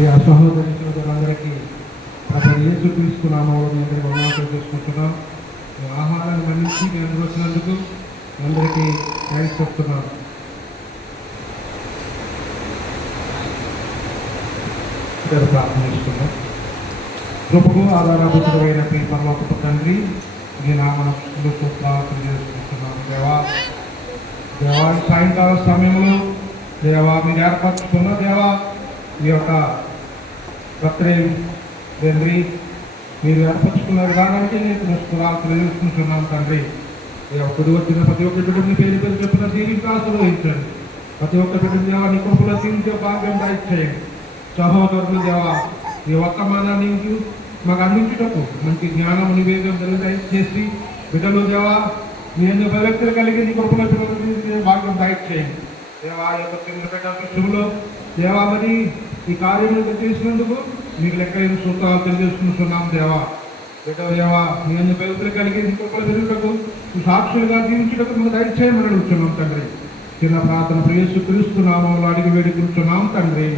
ఈ సహోదరులందరికీ ప్రభు యేసుక్రీస్తు నామములో మీ అందరికీ వందనాలు చేసుకుంటున్నాం. ఈ ఆహారాన్ని మన్నించి మీ అందరూ వచ్చినందుకు మీ అందరికీ థ్యాంక్స్ చెప్తున్నాం. ప్రార్థన చేసుకున్నాం. కృపకు ఆధారభూతుడైన మీ పరలోకపు తండ్రి, మీ నామములు ప్రార్థన చేసుకుంటున్నాం. దేవా సాయంకాల సమయంలో దేవా మీరు ఏర్పరచుకున్న దేవా ఈ యొక్క బర్త్డే తండ్రి మీరు ఏర్పరచుకున్న విధానానికి నేను తెలియజేసుకుంటున్నాం తండ్రి. ఒక్కడు వచ్చిన ప్రతి ఒక్క బిడ్డని పేరు చెప్పిన దీనికి ఆశీర్వదించండి. ప్రతి ఒక్క బిడ్డని దేవా నీ కృపలో తీర్చే భాగ్యం దయచేయండి. సహోదరులు దేవా ఈ వర్తమానాన్ని మాకు అందించుటకు మంచి జ్ఞానం నివేదం దయచేసి బిడ్డలు దేవా మీ అన్ని వ్యక్తులు కలిగి నీ కృపలో భాగ్యం దయచేయండి. దేవా యొక్క చిన్న బిడ్డ విషయంలో దేవా మరి ఈ కార్యములు చేసినందుకు మీకు లెక్కలేని సూత్రాలు తెలియజేసుకుంటున్నాం. దేవా బిడ్డ దేవా మీ అన్ని వ్యక్తులు కలిగి నీ కృపలో పెరుగుటకు సాక్షులుగా జీవించుటకు మనం దయచేయమని అడుగుతున్నాం తండ్రి. చిన్న ప్రార్థన యేసుక్రీస్తు నామములో అడిగి వేడుకుంటున్నాం తండ్రి.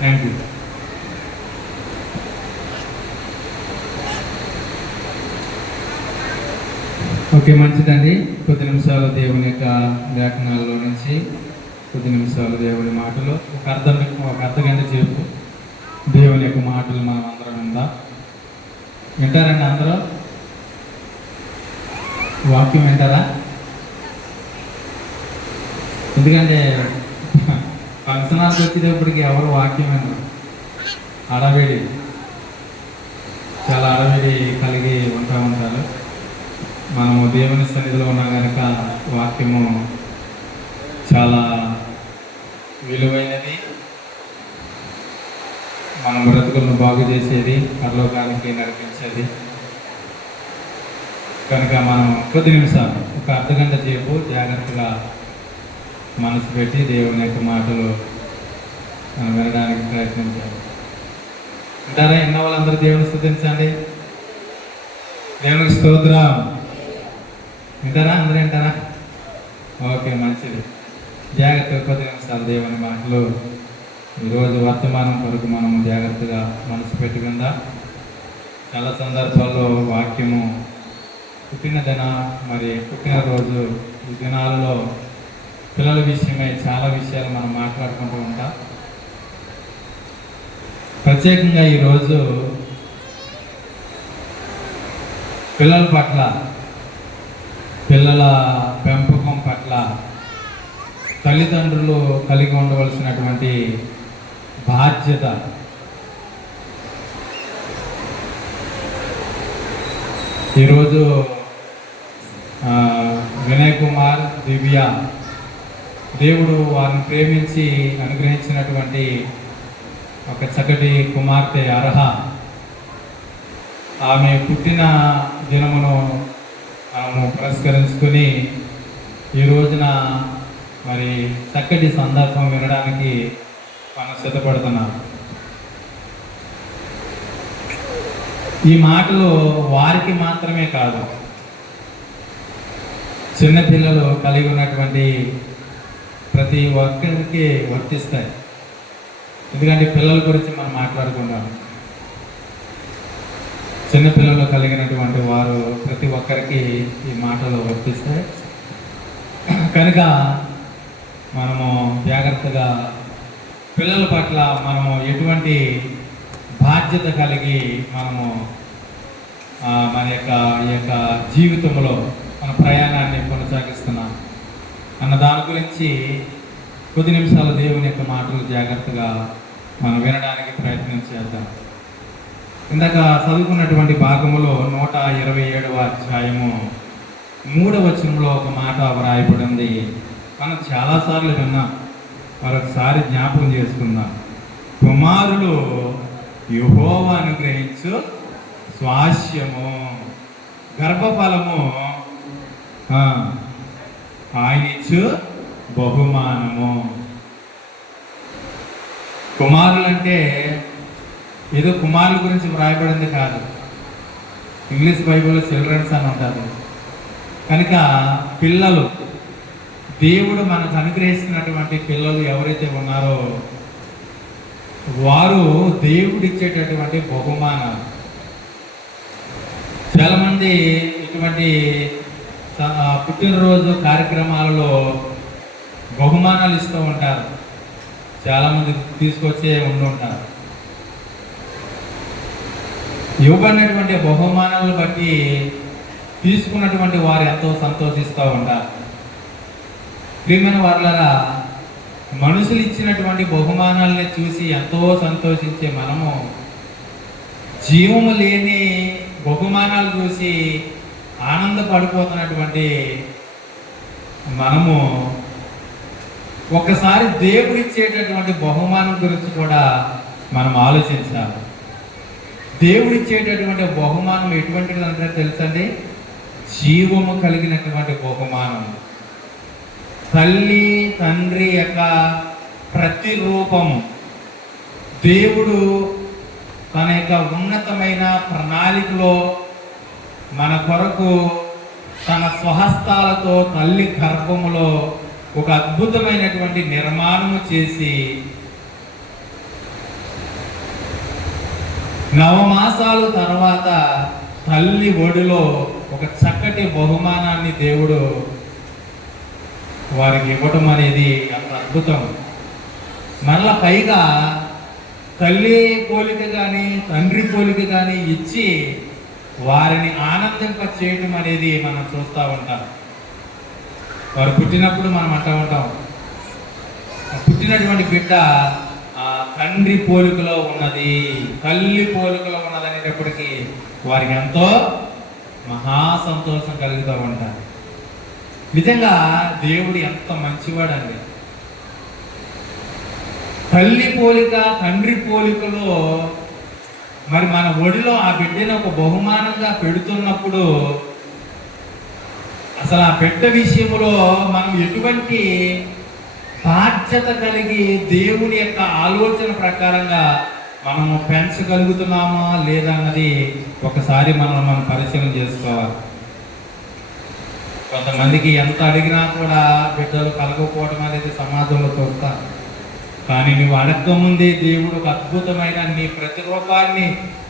Thank you. ఓకే, మంచిదండి. కొద్ది నిమిషాలు దేవుని యొక్క లేఖనాల్లో నుంచి కొద్ది నిమిషాలు దేవుని మాటలు ఒక అర్ధగంట సేపు దేవుని యొక్క మాటలు మనం అందరం వింటారండి? అందరూ వాక్యం వింటారా? ఎందుకంటే ఫంక్షనాలకు వచ్చేటప్పటికి ఎవరు వాక్యం వినరు. అడవిడి చాలా అడవిడి కలిగి ఉంటారు. మనము దేవుని సన్నిధిలో ఉన్నా కనుక వాక్యము చాలా విలువైనది, మన బ్రతుకులను బాగు చేసేది, పరలోకానికి నడిపించేది. కనుక మనం కొద్ది నిమిషాలు ఒక అర్ధగంట సేపు జాగ్రత్తగా మనసు పెట్టి దేవుని యొక్క మాటలు మనం వినడానికి ప్రయత్నించాలి. వింటారా? ఎన్న వాళ్ళందరూ దేవుని స్తుతించండి. దేవునికి స్తోత్రం. వింటారా? అందరూ వింటారా? ఓకే, మంచిది. జాగ్రత్తగా కొద్ది నిమిషాలు దేవుని మాటలు ఈరోజు వర్తమానం కొరకు మనము జాగ్రత్తగా మనసు పెట్టుకుందా. చాలా సందర్భాల్లో వాక్యము పుట్టినరోజు ఈ దినాలలో పిల్లల విషయమై చాలా విషయాలు మనం మాట్లాడుకుంటూ ఉంటాం. ప్రత్యేకంగా ఈరోజు పిల్లల పట్ల, పిల్లల పెంపకం పట్ల తల్లిదండ్రులు కలిగి ఉండవలసినటువంటి బాధ్యత, ఈరోజు వినయ్ కుమార్, దివ్య, దేవుడు వారిని ప్రేమించి అనుగ్రహించినటువంటి ఒక చక్కటి కుమార్తె అర్హ. ఆమె పుట్టిన దినమును మనము పురస్కరించుకొని ఈ రోజున మరి చక్కటి సందర్భం వినడానికి మనం సిద్ధపడుతున్నాం. ఈ మాటలు వారికి మాత్రమే కాదు, చిన్నపిల్లలు కలిగి ఉన్నటువంటి ప్రతి ఒక్కరికి వర్తిస్తాయి. ఎందుకంటే పిల్లల గురించి మనం మాట్లాడుకుంటాం. చిన్నపిల్లలు కలిగినటువంటి వారు ప్రతి ఒక్కరికి ఈ మాటలు వర్తిస్తాయి. కనుక మనము జాగ్రత్తగా పిల్లల పట్ల మనము ఎటువంటి బాధ్యత కలిగి మనము మన యొక్క జీవితంలో మన ప్రయాణాన్ని కొనసాగిస్తున్నాం అన్న దాని గురించి కొద్ది నిమిషాలు దేవుని యొక్క మాటలు జాగ్రత్తగా మనం వినడానికి ప్రయత్నం చేద్దాం. ఇందాక చదువుకున్నటువంటి భాగములో 127వ అధ్యాయము 3వ వచనంలో ఒక మాట వ్రాయబడింది. మనం చాలాసార్లు విన్నాం, మరొకసారి జ్ఞాపకం చేసుకుందాం. కుమారులు యెహోవా అనుగ్రహించు స్వాస్యము, గర్భఫలము ఆయన ఇచ్చు బహుమానము. కుమారులంటే ఏదో కుమారుల గురించి వ్రాయబడింది కాదు. ఇంగ్లీష్ బైబిల్లో చిల్డ్రన్స్ అని ఉంటారు. కనుక పిల్లలు, దేవుడు మనకు అనుగ్రహిస్తున్నటువంటి పిల్లలు ఎవరైతే ఉన్నారో వారు దేవుడిచ్చేటటువంటి బహుమానాలు. చాలామంది ఇటువంటి పుట్టినరోజు కార్యక్రమాలలో బహుమానాలు ఇస్తూ ఉంటారు. చాలామంది తీసుకొచ్చే ఉంటారు. ఇవ్వబడినటువంటి బహుమానాలను బట్టి తీసుకున్నటువంటి వారు ఎంతో సంతోషిస్తూ ఉంటారు. ప్రియమైన వారులారా, మనుషులు ఇచ్చినటువంటి బహుమానాలని చూసి ఎంతో సంతోషించే మనము జీవము లేని బహుమానాలు చూసి ఆనందపడిపోతున్నటువంటి మనము ఒక్కసారి దేవుడు ఇచ్చేటటువంటి బహుమానం గురించి కూడా మనం ఆలోచించాలి. దేవుడు ఇచ్చేటటువంటి బహుమానం ఎటువంటిది అంటే తెలుసండి? జీవము కలిగినటువంటి బహుమానం. తల్లి తండ్రి యొక్క ప్రతిరూపము. దేవుడు తన యొక్క ఉన్నతమైన ప్రణాళికలో మన కొరకు తన స్వహస్తాలతో తల్లి గర్భములో ఒక అద్భుతమైనటువంటి నిర్మాణము చేసి 9 మాసాల తర్వాత తల్లి ఒడిలో ఒక చక్కటి బహుమానాన్ని దేవుడు వారికి ఇవ్వటం అనేది అంత అద్భుతం. మరలా పైగా తల్లి పోలిక కానీ తండ్రి పోలిక కానీ ఇచ్చి వారిని ఆనందింప చేయటం అనేది మనం చూస్తూ ఉంటాం. వారు పుట్టినప్పుడు మనం అంటూ ఉంటాం, పుట్టినటువంటి బిడ్డ తండ్రి పోలికలో ఉన్నది, తల్లి పోలికలో ఉన్నది అనేటప్పటికీ వారికి ఎంతో మహా సంతోషం కలుగుతూ ఉంటారు. నిజంగా దేవుడు ఎంత మంచివాడండి. తల్లి పోలిక తండ్రి పోలికలో మరి మన ఒడిలో ఆ బిడ్డను ఒక బహుమానంగా పెడుతున్నప్పుడు అసలు ఆ బిడ్డ విషయంలో మనం ఎటువంటి బాధ్యత కలిగి దేవుని యొక్క ఆలోచన ప్రకారంగా మనము పెంచగలుగుతున్నామా లేదా అన్నది ఒకసారి మనం పరిశీలన చేసుకోవాలి. కొంతమందికి ఎంత అడిగినా కూడా బిడ్డలు కలగకపోవడం అనేది సమాజంలో చూస్తారు. కానీ నువ్వు అడగకముందే దేవుడు ఒక అద్భుతమైన నీ ప్రతిరూపాన్ని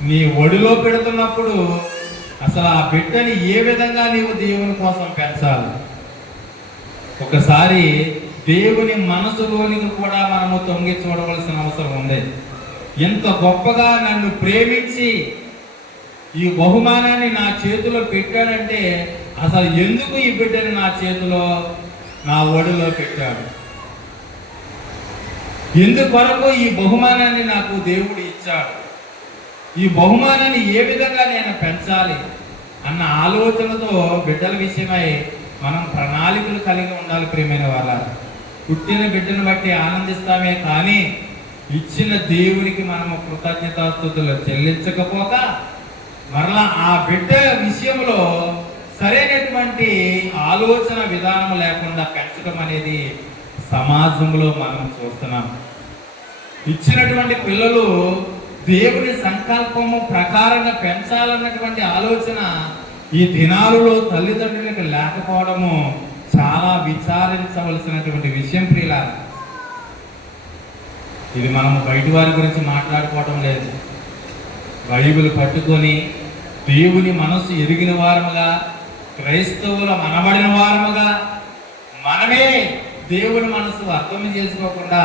నీ ఒడిలో పెడుతున్నప్పుడు అసలు ఆ బిడ్డని ఏ విధంగా నీవు దేవుని కోసం పెంచాలి? ఒకసారి దేవుని మనసులోనికి కూడా మనము తొంగి చూడవలసిన అవసరం ఉంది. ఎంత గొప్పగా నన్ను ప్రేమించి ఈ బహుమానాన్ని నా చేతిలో పెట్టాడంటే అసలు ఎందుకు ఈ బిడ్డని నా చేతిలో నా ఒడిలో పెట్టాడు? ఎందుకొరకు ఈ బహుమానాన్ని నాకు దేవుడు ఇచ్చాడు? ఈ బహుమానాన్ని ఏ విధంగా నేను పెంచాలి అన్న ఆలోచనతో బిడ్డల విషయమై మనం ప్రణాళికలు కలిగి ఉండాలి. ప్రియమైన వాళ్ళ, పుట్టిన బిడ్డను బట్టి ఆనందిస్తామే కానీ ఇచ్చిన దేవునికి మనము కృతజ్ఞతాస్తుతులు చెల్లించకపోక మరలా ఆ బిడ్డ విషయంలో సరైనటువంటి ఆలోచన విధానం లేకుండా పెంచడం అనేది సమాజంలో మనం చూస్తున్నాం. ఇచ్చినటువంటి పిల్లలు దేవుని సంకల్పము ప్రకారంగా పెంచాలన్నటువంటి ఆలోచన ఈ దినాలలో తల్లిదండ్రులకు లేకపోవడము చాలా విచారించవలసినటువంటి విషయం. ప్రియులారా, ఇది మనము బయటి వారి గురించి మాట్లాడుకోవడం లేదు. బైబిల్ పట్టుకొని దేవుని మనసు ఎరిగిన వారముగా, క్రైస్తవుల మనబడిన వారముగా మనమే దేవుని మనసు అర్థం చేసుకోకుండా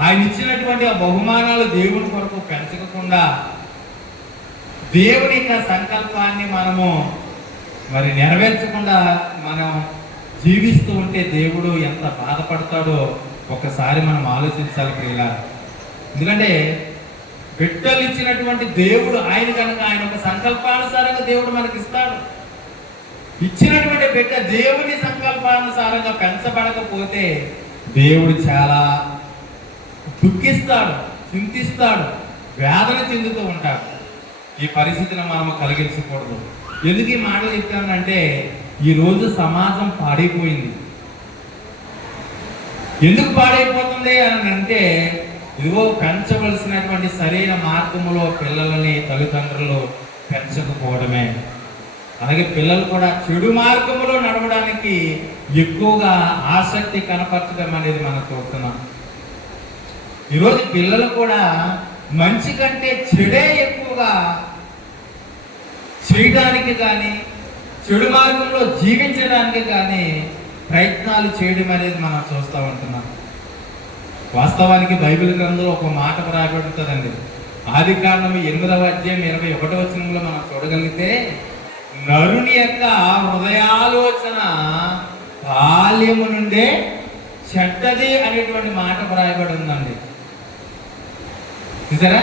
ఆయన ఇచ్చినటువంటి ఆ బహుమానాలు దేవుని కొరకు పెంచకుండా దేవుని యొక్క సంకల్పాన్ని మనము మరి నెరవేర్చకుండా మనం జీవిస్తూ ఉంటే దేవుడు ఎంత బాధపడతాడో ఒకసారి మనం ఆలోచించాలి ప్రియులారా. ఎందుకంటే బిడ్డలు ఇచ్చినటువంటి దేవుడు ఆయన కనుక ఆయన ఒక సంకల్పానుసారంగా దేవుడు మనకి ఇస్తాడు. ఇచ్చినటువంటి బిడ్డ దేవుని సంకల్పానుసారంగా పెంచబడకపోతే దేవుడు చాలా దుఃఖిస్తాడు, చింతిస్తాడు, వేదన చెందుతూ ఉంటాడు. ఈ పరిస్థితిని మనము కలిగించకూడదు. ఎందుకు ఈ మాటలు చెప్తానంటే ఈరోజు సమాజం పాడైపోయింది. ఎందుకు పాడైపోతుంది అని అంటే ఇదిగో పెంచవలసినటువంటి సరైన మార్గంలో పిల్లలని తల్లిదండ్రులు పెంచకపోవడమే. అలాగే పిల్లలు కూడా చెడు మార్గంలో నడవడానికి ఎక్కువగా ఆసక్తి కనపరచడం అనేది మనం చూస్తున్నాం. ఈరోజు పిల్లలు కూడా మంచి కంటే చెడే ఎక్కువగా చేయడానికి కానీ చెడు మార్గంలో జీవించడానికి కానీ ప్రయత్నాలు చేయడం అనేది మనం చూస్తూ ఉంటున్నాం. వాస్తవానికి బైబిల్ గ్రంథంలో ఒక మాట రాయబడుతుందండి. ఆదికాండము 8వ అధ్యాయం 21వ వచనంలో మనం చూడగలిగితే, నరుని యొక్క హృదయాలోచన బాల్యము నుండే చెడ్డది అనేటువంటి మాట రాయబడి ఉందండి. చూసారా,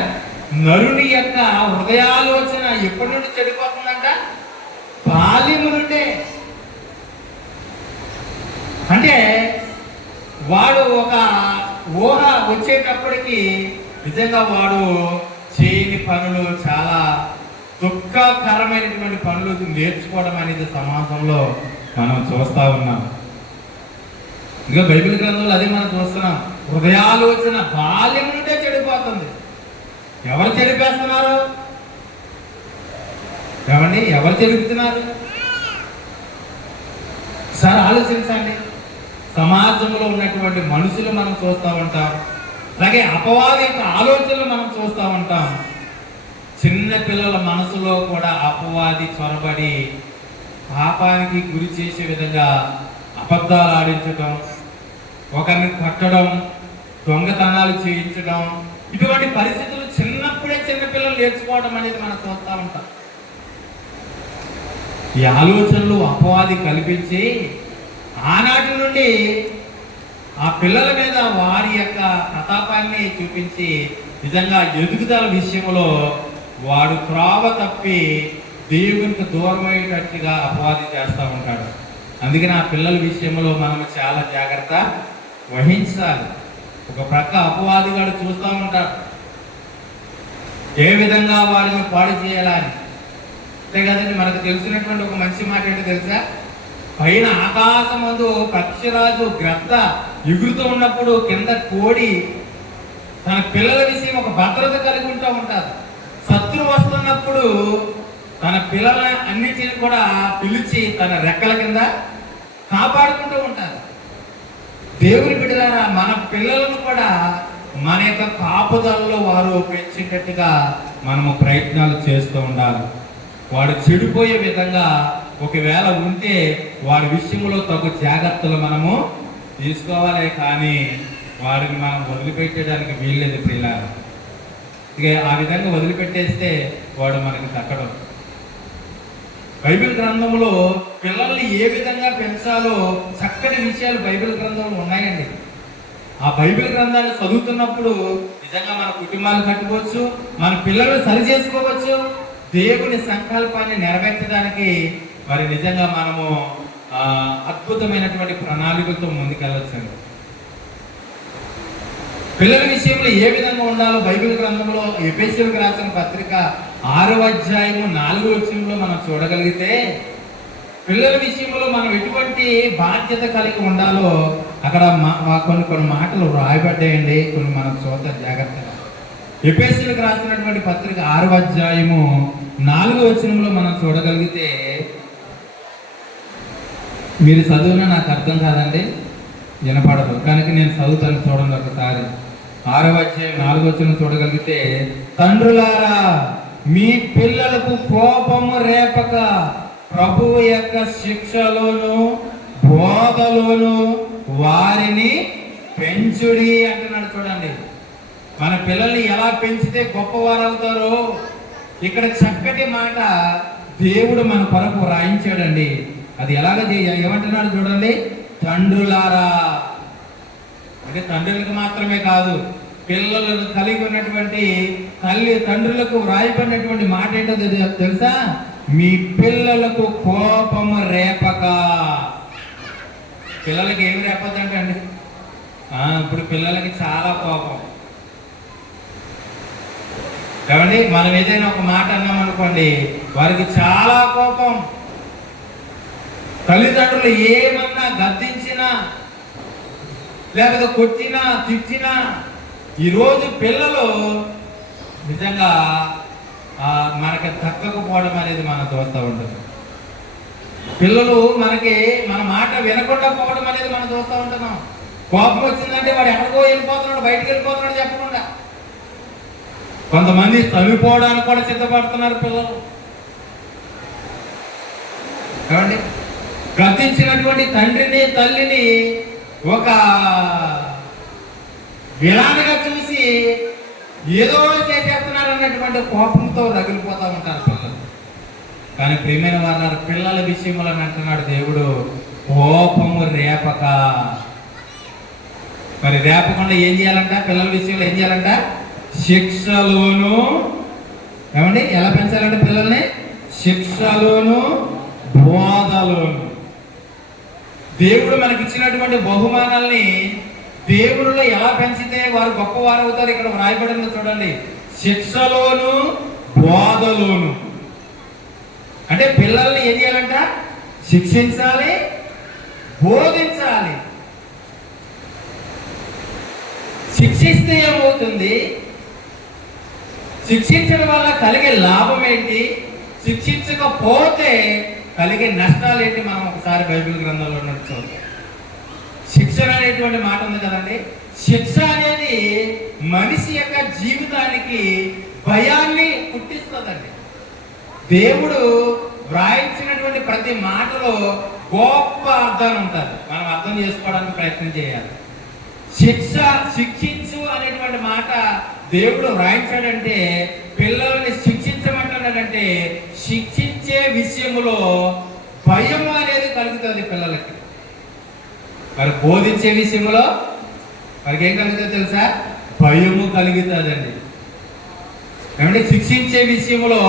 నరుని యొక్క హృదయాలోచన ఎప్పటి నుండి చెడిపోతుందంట? బాల్యము నుండే. అంటే వాడు ఒక ఊహ వచ్చేటప్పటికి నిజంగా వాడు చేయని పనులు, చాలా దుఃఖకరమైనటువంటి పనులు నేర్చుకోవడం అనేది సమాజంలో మనం చూస్తూ ఉన్నాం. ఇంకా బైబిల్ గ్రంథంలో అదే మనం చూస్తున్నాం. హృదయాలోచన బాల్యం నుండే చెడిపోతుంది. ఎవరు చెడిపేస్తున్నారు? ఏమండి, ఎవరు చెడుపుతున్నారు? సార్ ఆలోచించండి. సమాజంలో ఉన్నటువంటి మనుషులు మనం చూస్తూ ఉంటాం, అలాగే అపవాది యొక్క ఆలోచనలు మనం చూస్తూ ఉంటాం. చిన్న పిల్లల మనసులో కూడా అపవాది చొరబడి పాపానికి గురి చేసే విధంగా అబద్ధాలు ఆడించడం, ఒకరిని కట్టడం, దొంగతనాలు చేయించడం, ఇటువంటి పరిస్థితులు చిన్నప్పుడే చిన్నపిల్లలు నేర్చుకోవడం అనేది మనం చూస్తూ ఉంటాం. ఈ ఆలోచనలు అపవాది కల్పించి ఆనాటి నుండి ఆ పిల్లల మీద వారి యొక్క ప్రతాపాన్ని చూపించి నిజంగా ఎదుగుదల విషయంలో వాడు త్రోవ తప్పి దేవునికి దూరమయ్యేటట్టుగా అపవాది చేస్తూ ఉంటాడు. అందుకని ఆ పిల్లల విషయంలో మనం చాలా జాగ్రత్త వహించాలి. ఒక ప్రక్క అపవాదిగాడు చూస్తూ ఉంటాడు ఏ విధంగా వారిని పాడు చేయాలని. అంతే కదండి, మనకు తెలిసినటువంటి ఒక మంచి మాట ఏంటో తెలుసా? పైన ఆకాశమందు పక్షిరాజు గ్రద్ద ఎగురుతూ ఉన్నప్పుడు కింద కోడి తన పిల్లల విషయం ఒక భద్రత కలిగి ఉంటూ ఉంటారు. శత్రువు వస్తున్నప్పుడు తన పిల్లల అన్నిటిని కూడా పిలిచి తన రెక్కల కింద కాపాడుకుంటూ ఉంటారు. దేవుని బిడ్డలారా, మన పిల్లలను కూడా మన యొక్క కాపుదలలో వారు పెంచేటట్టుగా మనము ప్రయత్నాలు చేస్తూ ఉండాలి. వాడు చెడిపోయే విధంగా ఒకవేళ ఉంటే వాడి విషయంలో తగు జాగ్రత్తలు మనము తీసుకోవాలి. కానీ వాడిని మనం వదిలిపెట్టడానికి వీల్లేదు ప్రియులారా. ఇక ఆ విధంగా వదిలిపెట్టేస్తే వాడు మనకి దక్కడం. బైబిల్ గ్రంథంలో పిల్లల్ని ఏ విధంగా పెంచాలో చక్కటి విషయాలు బైబిల్ గ్రంథంలో ఉన్నాయండి. ఆ బైబిల్ గ్రంథాన్ని చదువుతున్నప్పుడు నిజంగా మన కుటుంబాలు కట్టుకోవచ్చు, మన పిల్లలు సరి చేసుకోవచ్చు, దేవుని సంకల్పాన్ని నెరవేర్చడానికి మరి నిజంగా మనము అద్భుతమైనటువంటి ప్రణాళికలతో ముందుకెళ్ళొచ్చండి. పిల్లల విషయంలో ఏ విధంగా ఉండాలో బైబిల్ గ్రంథంలో ఎఫెసీయులకు రాసిన పత్రిక 6వ అధ్యాయము 4వ వచనంలో మనం చూడగలిగితే, పిల్లల విషయంలో మనం ఎటువంటి బాధ్యత కలిగి ఉండాలో అక్కడ కొన్ని మాటలు రాయబడ్డాయండి. కొన్ని మనం చూద్దాం జాగ్రత్తగా. ఎఫెసీయులకు రాసినటువంటి పత్రిక 6వ అధ్యాయము 4వ వచనంలో మనం చూడగలిగితే, మీరు చదువునా నాకు అర్థం కాదండి, వినపడదు, కనుక నేను చదువుతాను, చూడండి ఒకసారి. 6వ అధ్యాయం 4వ వచనం చూడగలిగితే, తండ్రులారా మీ పిల్లలకు కోపము రేపక ప్రభువు యొక్క శిక్షలోను బోధలోను వారిని పెంచుడి అంటున్నాడు. చూడండి, మన పిల్లల్ని ఎలా పెంచితే గొప్పవారు అవుతారో ఇక్కడ చక్కటి మాట దేవుడు మన కొరకు రాయించాడండి. అది ఎలాగ ఏమంటున్నాడు చూడండి, తండ్రులారా. అంటే తండ్రులకు మాత్రమే కాదు, పిల్లలను కలిగి ఉన్నటువంటి తండ్రులకు వ్రాయబడినటువంటి మాట ఏంటో తెలుసా? మీ పిల్లలకు కోపము రేపక. పిల్లలకి ఏమి రేపద్దంటండి? ఇప్పుడు పిల్లలకి చాలా కోపం. ఏమండి, మనం ఏదైనా ఒక మాట అన్నాం అనుకోండి, వారికి చాలా కోపం. తల్లిదండ్రులు ఏమన్నా గద్దించినా లేకపోతే కొట్టినా తిట్టినా ఈరోజు పిల్లలు నిజంగా మనకి తగ్గకపోవడం అనేది మనం చూస్తూ ఉంటుంది. పిల్లలు మన మాట వినకుండా పోవడం అనేది మనం చూస్తూ ఉంటున్నాం. కోపం వచ్చిందంటే వాడు ఎక్కడికో వెళ్ళిపోతున్నాడు, బయటికి వెళ్ళిపోతున్నాడు చెప్పకుండా. కొంతమంది చనిపోవడానికి కూడా సిద్ధపడుతున్నారు పిల్లలు. ఏమండి, గతించినటువంటి తండ్రిని తల్లిని ఒక విలానగా చూసి ఏదో చేసేస్తున్నారు అన్నటువంటి కోపంతో రగిలిపోతూ ఉంటారు పిల్లలు. కానీ ప్రియమైన వారు, పిల్లల విషయంలో అంటున్నాడు దేవుడు, కోపము రేపక. మరి రేపకుండా ఏం చేయాలంట? పిల్లల విషయంలో ఏం చేయాలంట? శిక్షలోను. ఏమండి, ఎలా పెంచాలంటే పిల్లల్ని? శిక్షలోను బోధలోను. దేవుడు మనకి ఇచ్చినటువంటి బహుమానాల్ని దేవుడిలో ఎలా పెంచితే వారు గొప్పవారు అవుతారు ఇక్కడ వ్రాయబడింది చూడండి. శిక్షలోను బోధలోను. అంటే పిల్లల్ని ఏం చేయాలంట? శిక్షించాలి, బోధించాలి. శిక్షిస్తే ఏమవుతుంది? శిక్షించడం వల్ల కలిగే లాభం ఏంటి? శిక్షించకపోతే కలిగే నష్టాలు ఏంటి? మనం ఒకసారి బైబిల్ గ్రంథంలో ఉన్నట్టు చూద్దాం. శిక్షణ అనేటువంటి మాట ఉంది కదండి. శిక్ష అనేది మనిషి యొక్క జీవితానికి భయాన్ని పుట్టిస్తుందండి. దేవుడు వ్రాయించినటువంటి ప్రతి మాటలో గొప్ప అర్థాలు ఉంటుంది. మనం అర్థం చేసుకోవడానికి ప్రయత్నం చేయాలి. శిక్షించు అనేటువంటి మాట దేవుడు వ్రాయించాడంటే, పిల్లల్ని శిక్షించమంటాడంటే శిక్షించే విషయంలో భయం అనేది కలుగుతుంది పిల్లలకి. మరి బోధించే విషయంలో వారికి ఏం కలుగుతుందో తెలుసా? భయము కలుగుతుందండి. ఏమంటే శిక్షించే విషయంలో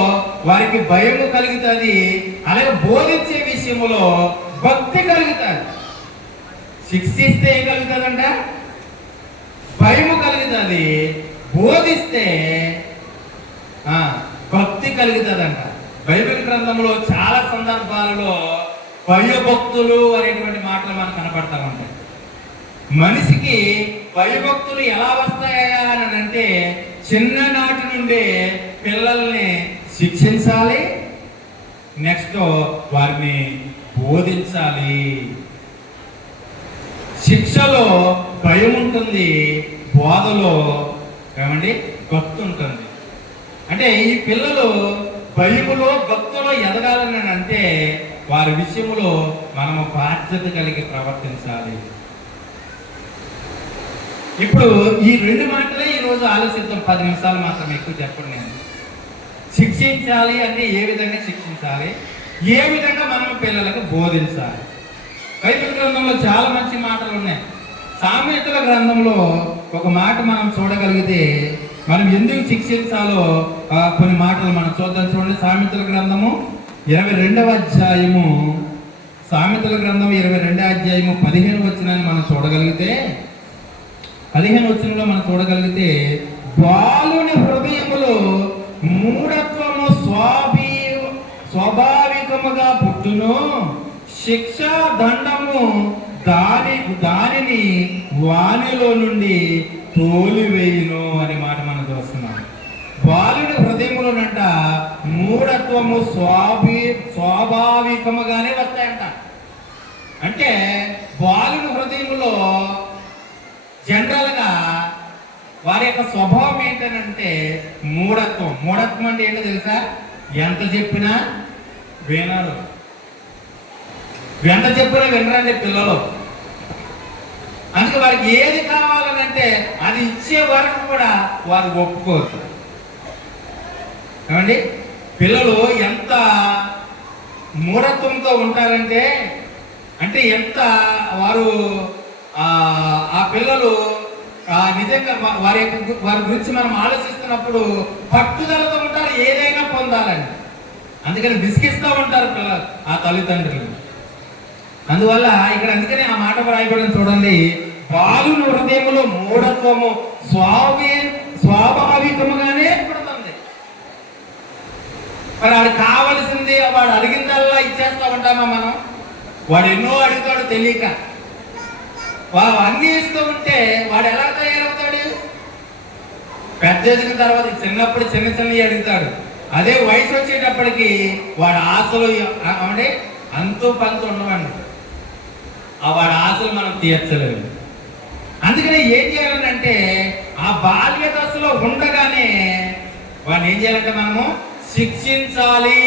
వారికి భయము కలుగుతుంది, అలాగే బోధించే విషయంలో భక్తి కలుగుతుంది. శిక్షిస్తే ఏం కలుగుతుందంట? భయము కలుగుతుంది. బోధిస్తే భక్తి కలుగుతుందంట. బైబిల్ గ్రంథంలో చాలా సందర్భాలలో భయభక్తులు అనేటువంటి మాటలు మనకు కనపడతా ఉంటాయి. మనిషికి భయభక్తులు ఎలా వస్తాయా అని అంటే, చిన్ననాటి నుండే పిల్లల్ని శిక్షించాలి, నెక్స్ట్ వారిని బోధించాలి. శిక్షలో భయం ఉంటుంది, బోధలో ఏమండి భక్తి ఉంటుంది. అంటే ఈ పిల్లలు భయములో భక్తులో ఎదగాలని అంటే వారి విషయంలో మనము బాధ్యత కలిగి ప్రవర్తించాలి. ఇప్పుడు ఈ రెండు మాటలే ఈరోజు ఆలోచిద్దాం. 10 నిమిషాలు మాత్రం ఎక్కువ చెప్పండి. నేను శిక్షించాలి అంటే ఏ విధంగా శిక్షించాలి, ఏ విధంగా మనం పిల్లలకు బోధించాలి. బైబిల్ గ్రంథంలో చాలా మంచి మాటలు ఉన్నాయి. సామెతల గ్రంథంలో ఒక మాట మనం చూడగలిగితే మనం ఎందుకు శిక్షించాలో కొన్ని మాటలు మనం చూద్దాం. చూడండి, సామెతల గ్రంథము 22వ అధ్యాయము, సామెతల గ్రంథం 22వ అధ్యాయము 15 వచనాన్ని మనం చూడగలిగితే, 15 వచనంలో మనం చూడగలిగితే, బాలుని హృదయములో మూఢత్వము స్వాభావికముగా పుట్టును, శిక్షా దండము దానిని వానిలో నుండి తోలివేయును అనే మాట మనం చూస్తున్నాం. బాలుని హృదయములోనంట మూఢత్వము స్వాభావికముగానే వస్తాయంట. అంటే బాలుని హృదయంలో జనరల్గా వారి యొక్క స్వభావం ఏంటంటే మూఢత్వం. మూఢత్వం అంటే ఏంటో తెలుసా? ఎంత చెప్పినా వినరు. ఎంత చెప్పినా వినరండి పిల్లలు. అందుకే వారికి ఏది కావాలనంటే అది ఇచ్చే వరకు కూడా వారు ఒప్పుకోరు. ఏమండి, పిల్లలు ఎంత మూఢత్వంతో ఉంటారంటే, అంటే ఎంత వారు ఆ పిల్లలు నిజంగా వారి గురించి మనం ఆలోచిస్తున్నప్పుడు పట్టుదలతో ఉంటారు, ఏదైనా పొందాలని. అందుకని విసిగిస్తూ ఉంటారు పిల్లలు ఆ తల్లిదండ్రులు. అందువల్ల ఇక్కడ అందుకనే ఆ మాట రాయబడిన చూడండి, బాలుని హృదయములో మూఢత్వము స్వాభావికముగానే పడుతుంది. మరి వాడు కావలసింది వాడు అడిగిందల్లా ఇచ్చేస్తా ఉంటామా మనం? వాడు ఎన్నో అడుగుతాడు తెలియక. వాడు అన్ని ఇస్తూ ఉంటే వాడు ఎలా తయారవుతాడు? పెద్ద ఎదిగిన తర్వాత చిన్నప్పుడు చిన్న చిన్నవి అడుగుతాడు. అదే వయసు వచ్చేటప్పటికి వాడి ఆశలు అంటే అంతు పంతు ఉండవండి. వాడి ఆశలు మనం తీర్చలేము. అందుకనే ఏం చేయాలంటే ఆ బాల్య దశలో ఉండగానే వాడిని ఏం చేయాలంటే మనము శిక్షించాలి.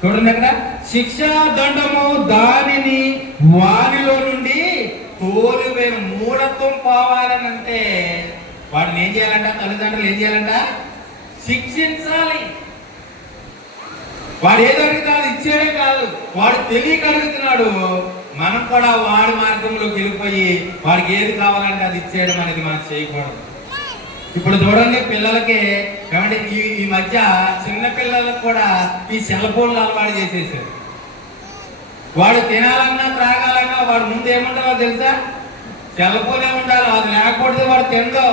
చూడండి అక్కడ, శిక్షా దండము దానిని వారిలో నుండి తోలివేను. మూఢత్వం పోవాలని అంటే వాడిని ఏం చేయాలంట? తల్లిదండ్రులు ఏం చేయాలంట? శిక్షించాలి. వాడు ఏదో అడుగుతాడు, ఇచ్చేదే కాదు, వాడు తెలియక అడుగుతున్నాడు. మనం కూడా వాడి మార్గంలోకి వెళ్ళిపోయి వాడికి ఏది కావాలంటే అది ఇచ్చేయడం అనేది మనం చేయకూడదు. ఇప్పుడు చూడండి, పిల్లలకి ఏమంటే ఈ మధ్య చిన్న పిల్లలకు కూడా ఈ సెల్ ఫోన్లు అలవాటు చేసేసారు. వాడు తినాలన్నా త్రాగాలన్నా వాడు ముందు ఏముంటారో తెలుసా? సెల్ ఫోనే ఉండాలి. అది లేకపోతే వాడు తిందో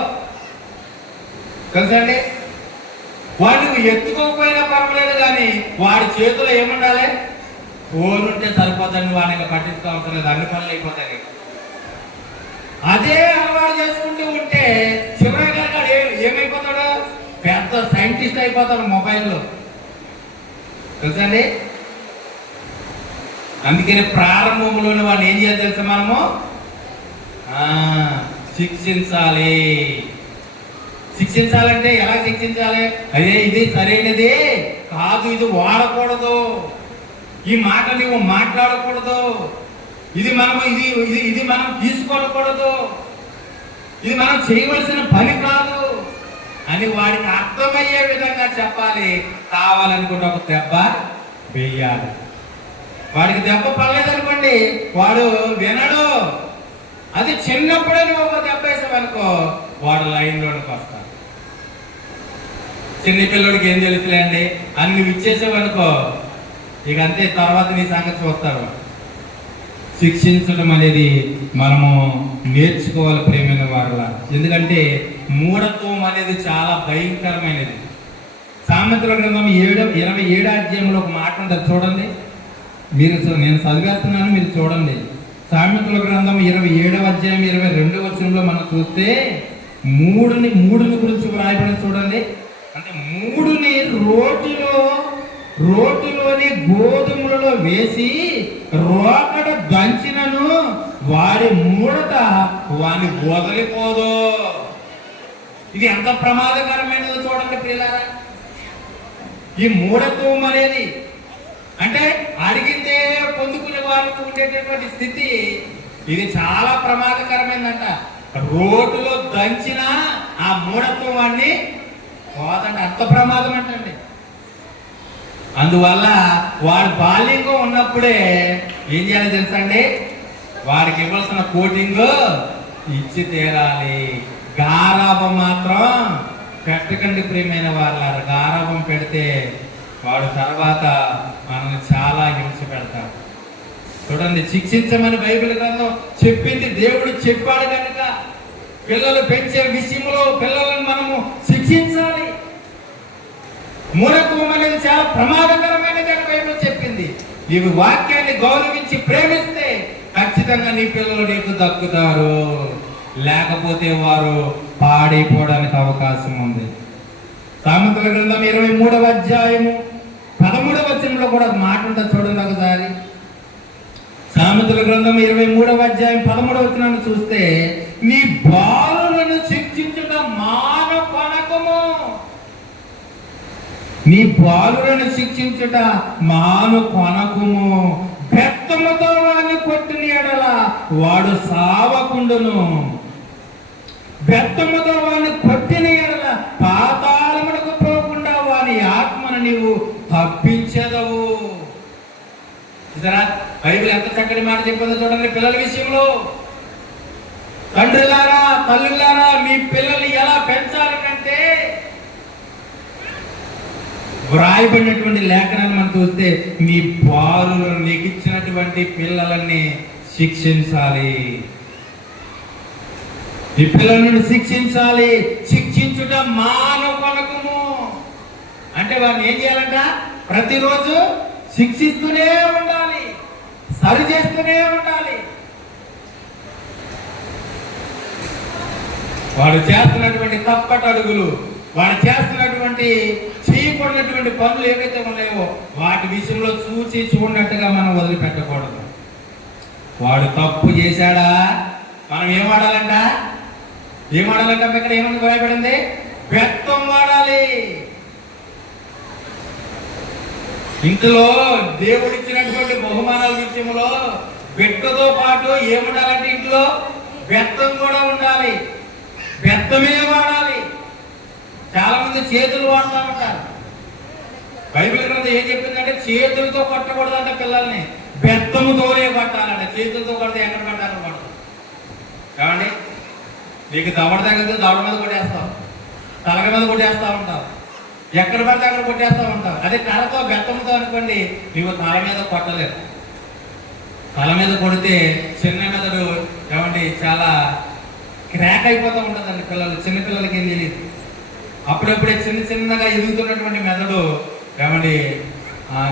తెలుసండి. వాడు నువ్వు ఎత్తుకోకపోయినా పర్వాలేదు, కానీ వాడి చేతిలో ఏముండాలి? ఫోన్ ఉంటే సరిపోతుంది. వాడిని పట్టించుకోవడం లేదు, అన్ని పనులు అయిపోతాయి. అదే అలవాటు చేసుకుంటూ ఉంటే చివరిగా ఏమైపోతాడు? పెద్ద సైంటిస్ట్ అయిపోతాడు మొబైల్లో, తెలుసండి. అందుకని ప్రారంభంలోనే వాడిని ఏం చేయాలి తెలుసా? మనము శిక్షించాలి. శిక్షించాలంటే ఎలా శిక్షించాలి? అదే ఇది సరైనది కాదు, ఇది వాడకూడదు, ఈ మాట నువ్వు మాట్లాడకూడదు, ఇది మనం ఇది మనం తీసుకోకూడదు, ఇది మనం చేయవలసిన పని కాదు అని వాడికి అర్థమయ్యే విధంగా చెప్పాలి. కావాలనుకుంటే ఒక దెబ్బ వేయాలి. వాడికి దెబ్బ పడలేదనుకోండి, వాడు వినడు. అది చిన్నప్పుడే నువ్వు ఒక దెబ్బ వేసావనుకో, వాడు లైన్లోనికి వస్తాడు. చిన్న పిల్లడికి ఏం తెలుసులే అండి అని నువ్వు ఇచ్చేసావనుకో, ఇక అంతే, తర్వాత నీ సంగతి చూస్తారు. శిక్షించడం అనేది మనము నేర్చుకోవాలి ప్రేమైన వారల. ఎందుకంటే మూఢత్వం అనేది చాలా భయంకరమైనది. సామెతల గ్రంథం 27 అధ్యాయంలో ఒక మాట ఉంటుంది, చూడండి. నేను చదివేస్తున్నాను, మీరు చూడండి. సామెతల గ్రంథం 27వ అధ్యాయం 22వ వచనంలో మనం చూస్తే మూడుని గురించి వ్రాయబడి చూడండి. అంటే మూడుని రోటిలోని గోధుమలలో వేసి రోకడ దంచినను వాడి మూడత వాని వదిలిపోదు. ఇది ఎంత ప్రమాదకరమైనదో చూడండి ప్రియులారా. ఈ మూఢత్వం అనేది అంటే అడిగిందే పొందుకునే వారికి ఉండేటటువంటి స్థితి, ఇది చాలా ప్రమాదకరమైందంట. రోడ్డులో దంచిన ఆ మూఢత్వం వాడిని పోదండి, అంత ప్రమాదం అంటండి. అందువల్ల వాడు బాల్యంగా ఉన్నప్పుడే ఏం చేయాలి తెలుసండి? వాడికి ఇవ్వాల్సిన కోటింగ్ ఇచ్చి తీరాలి. గారాబం మాత్రం పెట్టకండి ప్రియమైన వాళ్ళ. గారాబం పెడితే వాడు తర్వాత మనల్ని చాలా హింస పెడతాడు. చూడండి, శిక్షించమని బైబిల్ గ్రంథం చెప్పింది, దేవుడు చెప్పాడు కనుక పిల్లలు పెంచే విషయంలో పిల్లలను మనము శిక్షించాలి. మూఢత్వం అనేది చాలా ప్రమాదకరమైనది అని బైబిల్ చెప్పింది. నీవు వాక్యాన్ని గౌరవించి ప్రేమిస్తే ఖచ్చితంగా నీ పిల్లలు నీకు దక్కుతారు, లేకపోతే వారు పాడైపోవడానికి అవకాశం ఉంది. సామెతల గ్రంథం 23వ అధ్యాయము 13వ వచనంలో కూడా మాట ఉంటుంది, చూడండి ఒకసారి. సామెతల గ్రంథం 23వ అధ్యాయం 13వ వచనాన్ని చూస్తే, నీ బాలులను శిక్షించుట మానకొనకము. నీ బాలులను శిక్షించుట మానకొనకము. బెత్తముతో వాడిని కొట్టిన ఎడల వాడు సావకుండును. బెత్తముతో వాడిని కొట్టిన ఎడల పాతాళమునకు పోకుండా వాని ఆత్మను నీవు తప్పించదవు. బైబిల్ ఎంత చక్కటి మాట చెప్పిందో చూడండి పిల్లల విషయంలో. తండ్రులారా, తల్లులారా, మీ పిల్లల్ని ఎలా పెంచాలంటే వ్రాయబడినటువంటి లేఖనాన్ని మనం చూస్తే, మీ బాలులను నెగిచ్చినటువంటి పిల్లలని శిక్షించాలి. ఈ పిల్లలను శిక్షించాలి. శిక్షించుట మానకొనకము అంటే వారిని ఏం చేయాలంట? ప్రతిరోజు శిక్షిస్తూనే ఉండాలి, సరి చేస్తూనే ఉండాలి. వాడు చేస్తున్నటువంటి తప్పటడుగులు, వాడు చేస్తున్నటువంటి చేయకూడనటువంటి పనులు ఏవైతే ఉన్నాయో వాటి విషయంలో చూసి చూడనట్టుగా మనం వదిలిపెట్టకూడదు. వాడు తప్పు చేశాడా మనం ఏం వాడాలంట? ఏం వాడాలంట? ఇక్కడ ఏమని భయపడింది? బెత్తం వాడాలి. ఇంట్లో దేవుడిచ్చినటువంటి బహుమానాల విషయంలో బెట్టతో పాటు ఏముండాలంటే ఇంట్లో బెత్తం కూడా ఉండాలి. బెత్తమే వాడాలి. చాలా మంది చేతులు వాడుతూ ఉంటారు. బైబిల్ గ్రంథం ఏం చెప్పిందంటే చేతులతో కొట్టకూడదంటే పిల్లల్ని, బెత్తముతోనే కొట్టాలంట. చేతులతో కొడితే ఎక్కడ పట్టాలని పడతాం. ఏమండి, నీకు దవడ తగ్గితే దవడ మీద కొట్టేస్తావు, తలగ మీద కొట్టేస్తూ ఉంటావు, ఎక్కడ పడితే అక్కడ కొట్టేస్తూ ఉంటావు. అదే కర్రతో బెత్తంతో అనుకోండి, నీవు తల మీద కొట్టలేదు. తల మీద కొడితే చిన్న మెదడు ఏమండి చాలా క్రాక్ అయిపోతూ ఉంటుందండి. చిన్నపిల్లలకి ఏం తెలియదు. అప్పుడప్పుడే చిన్నగా ఎదుగుతున్నటువంటి మెదడు ఏమండి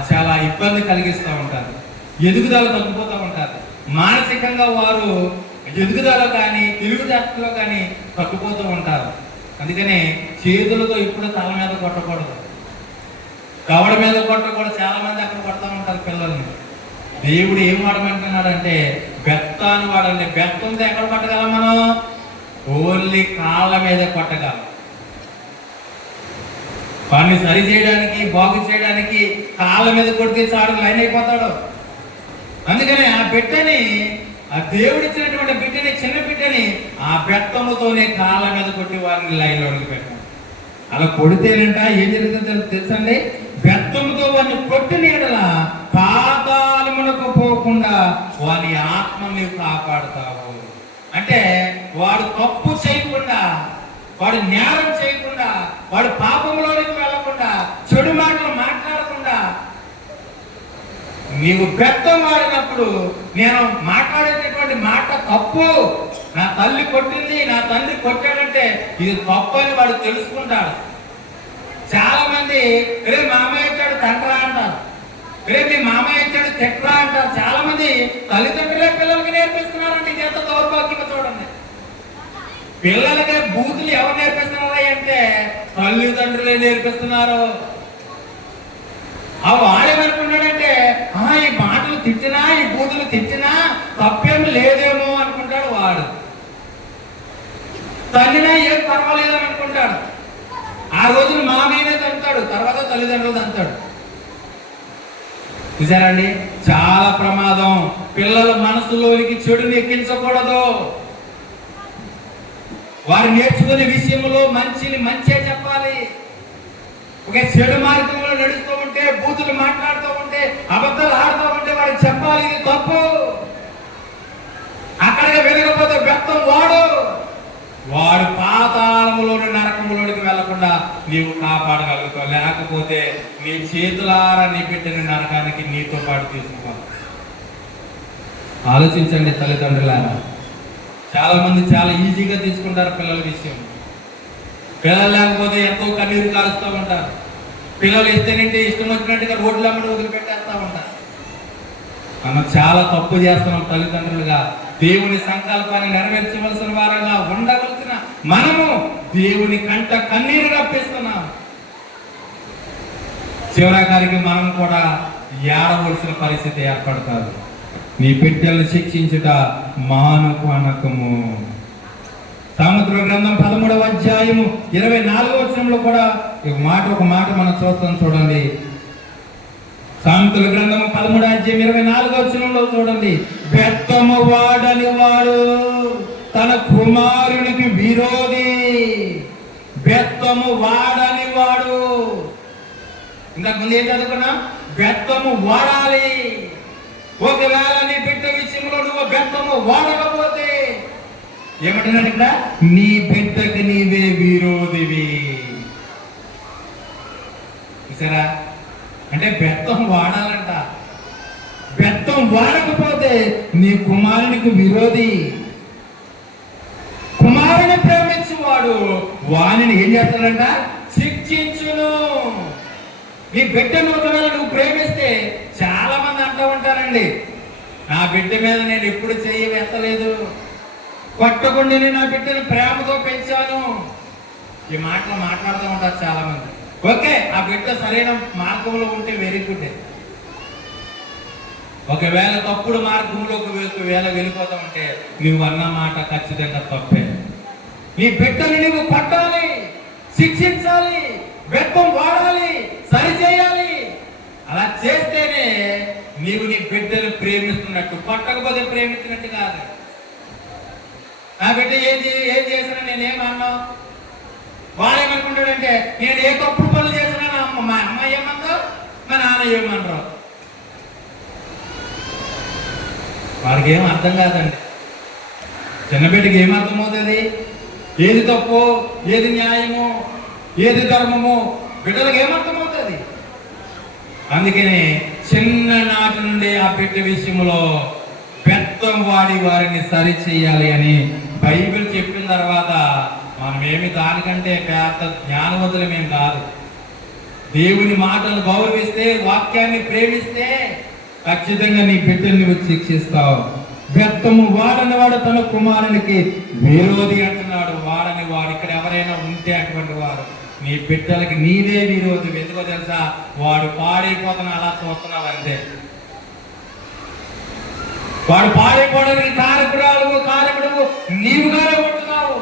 చాలా ఇబ్బంది కలిగిస్తూ ఉంటారు. ఎదుగుదల తగ్గిపోతూ ఉంటారు. మానసికంగా వారు ఎదుగుదల కానీ తెలుగుదలలో కానీ తగ్గిపోతూ ఉంటారు. అందుకనే చేతులతో ఇప్పుడు తల మీద కొట్టకూడదు, దవడ మీద కొట్టకూడదు. చాలా మంది అక్కడ కొడతా ఉంటారు పిల్లల్ని. దేవుడు ఏం వాడమంటున్నాడంటే బెత్తాన్ని వాడండి. బెత్తంతో ఎక్కడ కొట్టగలం మనం? ఓన్లీ కాళ్ళ మీద కొట్టగలం. వాడిని సరి చేయడానికి, బాగు చేయడానికి కాళ్ళ మీద కొడితే చాడు లైన్ అయిపోతాడు. అందుకని ఆ బిడ్డని, ఆ దేవుడిచ్చినటువంటి బిడ్డని, చిన్న బిడ్డని ఆ బెత్తముతోనే కాళ్ళ మీద కొట్టి వారిని లైన్లోకి పెట్టాడు. అలా కొడితేనంట ఏం జరుగుతుందో తెలుసండి? బెత్తముతో వారిని కొట్టిన ఎడల పాతాళమునకు పోకుండా వారి ఆత్మ నీవు కాపాడుతావు. అంటే వాడు తప్పు చేయకుండా, వాడు నేరం చేయకుండా, వాడు పాపంలోనికి వెళ్ళకుండా, చెడు మాటలు మాట్లాడకుండా నీవు బెత్తం వాడినప్పుడు, నేను మాట్లాడేటటువంటి మాట తప్పు, నా తల్లి కొట్టింది, నా తండ్రి కొట్టాడంటే ఇది తప్పు అని వాడు తెలుసుకుంటాడు. చాలా మంది రే మామయ్య ఇచ్చాడు తండ్రా అంటారు, రే మీ మామయ్య ఇచ్చాడు తిట్రా అంటారు. చాలా మంది తల్లిదండ్రులే పిల్లలకి నేర్పిస్తున్నారంటే ఇది ఎంత దౌర్భాగ్యం చూడండి. పిల్లలకి బూతులు ఎవరు నేర్పిస్తున్నారా అంటే తల్లిదండ్రులే నేర్పిస్తున్నారు. ఆ వాడేమనుకున్నాడంటే ఈ మాటలు తిట్టినా, ఈ బూతులు తిట్టినా తప్పేమి లేదేమో అనుకుంటాడు వాడు. తల్లినా ఏం పర్వాలేదని అనుకుంటాడు. ఆ రోజున మామయ్యనే తంటాడు, తర్వాత తల్లిదండ్రులు తంటాడు. చూసారండి, చాలా ప్రమాదం. పిల్లల మనసులోనికి చెడుని ఎక్కించకూడదు. వారు నేర్చుకునే విషయంలో మంచిని మంచే చెప్పాలి. ఒక చెడు మార్గంలో నడుస్తూ ఉంటే, బూతులు మాట్లాడుతూ ఉంటే, అబద్ధాలు ఆడుతూ ఉంటే వారికి చెప్పాలి ఇది తప్పు. అక్కడికి వెనకపోతే బెత్తం వాడు పాతాళములోని నరకములోనికి వెళ్లకుండా నీవు కాపాడగలుగుతావు. లేకపోతే నీ చేతులారా నీ బిడ్డని నరకానికి నీతో పాటు తీసుకోవాలి. ఆలోచించండి తల్లిదండ్రులారా. చాలా మంది చాలా ఈజీగా తీసుకుంటారు పిల్లల విషయం. పిల్లలు లేకపోతే ఎంతో కన్నీరు కారుస్తూ ఉంటారు. పిల్లలు ఇస్తేనంటే ఇష్టం వచ్చినట్టుగా రోడ్లమ్మని వదిలిపెట్టేస్తూ ఉంటారు. మనం చాలా తప్పు చేస్తున్నాం తల్లిదండ్రులుగా. దేవుని సంకల్పాన్ని నెరవేర్చవలసిన వారంగా ఉండవలసిన మనము దేవుని కంట కన్నీరు రప్పిస్తున్నాం. చివరాకారికి మనం కూడా ఏడవలసిన పరిస్థితి ఏర్పడతారు. నీ బిడ్డలను శిక్షించుట మానుకొనకము. సామెతల గ్రంథం 13వ అధ్యాయము 24వ వచనంలో కూడా ఒక మాట మనం చూస్తాం. చూడండి, సామెతల గ్రంథము 13వ అధ్యాయం 24వ వచనంలో చూడండి. బెత్తము వాడని వాడు తన కుమారునికి విరోధి. బెత్తము వాడని వాడు. ఇంతకు ముందు ఏం చదువుకున్నా? బెత్తము వాడాలి. ఒకవేళ నీ బిడ్డ విషయంలో నువ్వు బెత్తము వాడకపోతే ఏమంటున్నాడు ఇక్కడ? నీ బిడ్డకి నీవే విరోధివి. చూసారా? అంటే బెత్తం వాడాలంట. బెత్తం వాడకపోతే నీ కుమారునికి విరోధి. కుమారుని ప్రేమించేవాడు వానిని ఏం చేస్తాడంట? శిక్షించును. నీ బిడ్డను ఒకవేళ నువ్వు ప్రేమిస్తే, చాలా మంది అంటూ ఉంటారండి, నా బిడ్డ మీద నేను ఎప్పుడు చెయ్యి ఎత్తలేదు, కొట్టకుండానే నా బిడ్డను ప్రేమతో పెంచాను. ఈ మాటలు మాట్లాడుతూ ఉంటారు చాలా మంది. ఓకే, ఆ బిడ్డ సరైన మార్గంలో ఉంటే వెరీ గుడ్. ఒకవేళ తప్పుడు మార్గంలోకి ఒకవేళ వెళ్ళిపోతా ఉంటే నువ్వు అన్న మాట ఖచ్చితంగా తప్పే. నీ బిడ్డలు నువ్వు పట్టాలి, శిక్షించాలి, వెప్పం వాడాలి, సరిచేయాలి. అలా చేస్తేనే నీవు నీ బిడ్డను ప్రేమిస్తున్నట్టు, పట్టకపోతే ప్రేమించినట్టు కాదు. నా బిడ్డ ఏం చేసినా నేనేమన్నా, వాడేమనుకుంటాడంటే నేను ఏ తప్పుడు పనులు చేసినా మా అమ్మ ఏమన్నా మా నాన్న ఏమనరు. వాడికి ఏం అర్థం కాదండి. చిన్న బిడ్డకి ఏం అర్థమవుతుంది? ఏది తప్పు, ఏది న్యాయము, ఏది ధర్మము బిడ్డలకు ఏమర్థమవుతుంది? అందుకని చిన్ననాటి నుండి ఆ బిడ్డ విషయంలో బెత్తం వాడి వారిని సరి చేయాలి అని బైబిల్ చెప్పిన తర్వాత మనమేమి దానికంటే పెద్ద జ్ఞానవంతులమేం కాదు. దేవుని మాటలను గౌరవిస్తే, వాక్యాన్ని ప్రేమిస్తే ఖచ్చితంగా నీ బిడ్డని నువ్వు శిక్షిస్తావు. బెత్తము వాడని వాడు తన కుమారునికి విరోధి అంటున్నాడు. వాడని వాడు ఇక్కడ ఎవరైనా ఉంటే అటువంటి వారు నీ బిడ్డలకి నీదే విరోధి. ఎందుకో తెలుసా? వాడు పాడైపోతున్నా అలా చూస్తున్నావు అంతే. వాడు పాడైపోవడానికి కారకుడు నీవుగానే ఉంటున్నావు.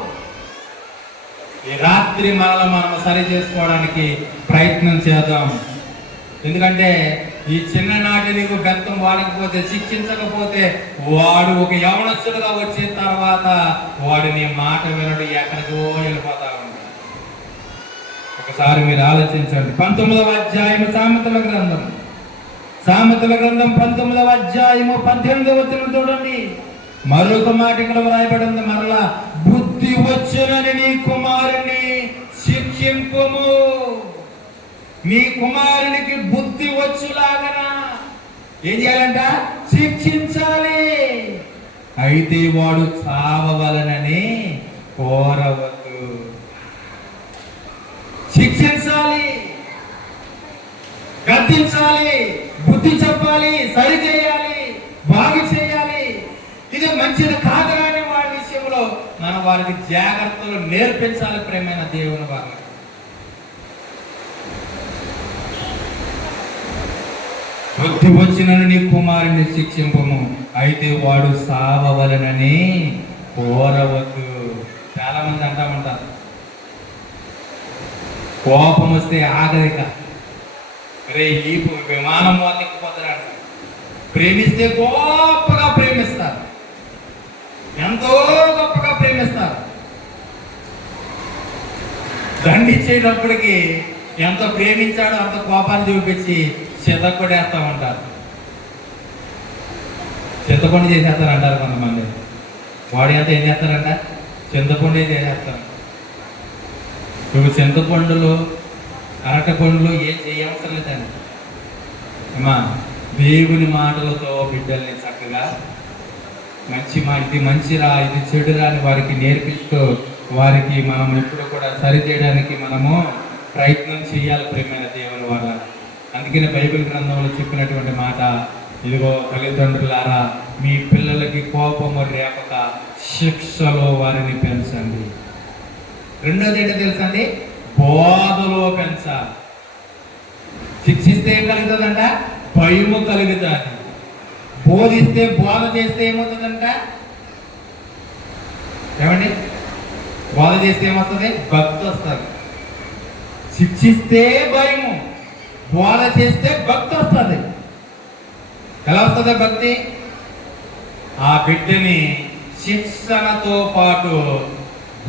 ఈ రాత్రి మనం సరి చేసుకోవడానికి ప్రయత్నం చేద్దాం. ఎందుకంటే ఈ చిన్ననాటి నీకు బెత్తం వాడకపోతే, శిక్షించకపోతే వాడు ఒక యవనస్తుడుగా వచ్చిన తర్వాత వాడు నీ మాట వినడు, ఎక్కడికో వెళ్ళిపోతా ఉంటాడు. ఒకసారి మీరు ఆలోచించండి. 19వ అధ్యాయము సామెతల గ్రంథం 19వ అధ్యాయము 18వ వచనం చూడండి. మరొక మాట ఇక్కడ వ్రాయబడి ఉంది. మరలా బుద్ధి వచ్చునని నీ కుమారుని శిక్షింపుము. నీ కుమారునికి బుద్ధి వచ్చులాగనా ఏం చేయాలంట? శిక్షించాలి. అయితే వాడు చావవలనని కోరవద్దు. శిక్షించాలి, గద్దించాలి, బుద్ధి చెప్పాలి, సరి చేయాలి, బాగు చేయాలి. ఇది మంచిది కాదని వాడి విషయంలో మనం వారికి జాగ్రత్తలు నేర్పించాలి. ప్రేమైన దేవుని వారు, బుద్ధి వచ్చినను నీ కుమారుని శిక్షింపము, అయితే వాడు సావవలనని కోరవద్దు. చాలా మంది అంటామంటారు, కోపం వస్తే ఆగరిక రే ఈ విమానం మోతెక్కిపోతాడు. ప్రేమిస్తే గొప్పగా ప్రేమిస్తారు, ఎంతో గొప్పగా ప్రేమిస్తారు. దండించేటప్పటికి ఎంత ప్రేమించాడో అంత కోపాన్ని చూపించి చితకొడేస్తా ఉంటారు. చింతపండు చేసేస్తారు అంటారు కొంతమంది. వాడు ఎంత ఏం చేస్తారంట? చింతపండు చేసేస్తారు. నువ్వు చింతపండులు, అరటిపండ్లు ఏం చేయవసరం లేదండి. అమ్మా, దేవుని మాటలతో బిడ్డల్ని చక్కగా ఇది మంచిరా, ఇది చెడురా అని వారికి నేర్పిస్తూ వారికి మనం ఎప్పుడు కూడా సరిచేయడానికి మనము ప్రయత్నం చేయాలి. ప్రేమైన దేవుని వల్ల అందుకనే బైబిల్ గ్రంథంలో చెప్పినటువంటి మాట, ఇదిగో తల్లిదండ్రులారా మీ పిల్లలకి కోపము రేపక శిక్షలో వారిని పెంచండి. రెండోది ఏంటో తెలుసండి? బోధలో పెంచాలి. శిక్షిస్తే ఏం కలుగుతుందంట? భయము కలుగుతుంది. బోధిస్తే, బోధ చేస్తే ఏమవుతుందంట? ఏమండి? బోధ చేస్తే ఏమవుతుంది? భక్తి వస్తుంది. శిక్షిస్తే భయము, బోధ చేస్తే భక్తి వస్తుంది. ఎలా వస్తుంది భక్తి? ఆ బిడ్డని శిక్షణతో పాటు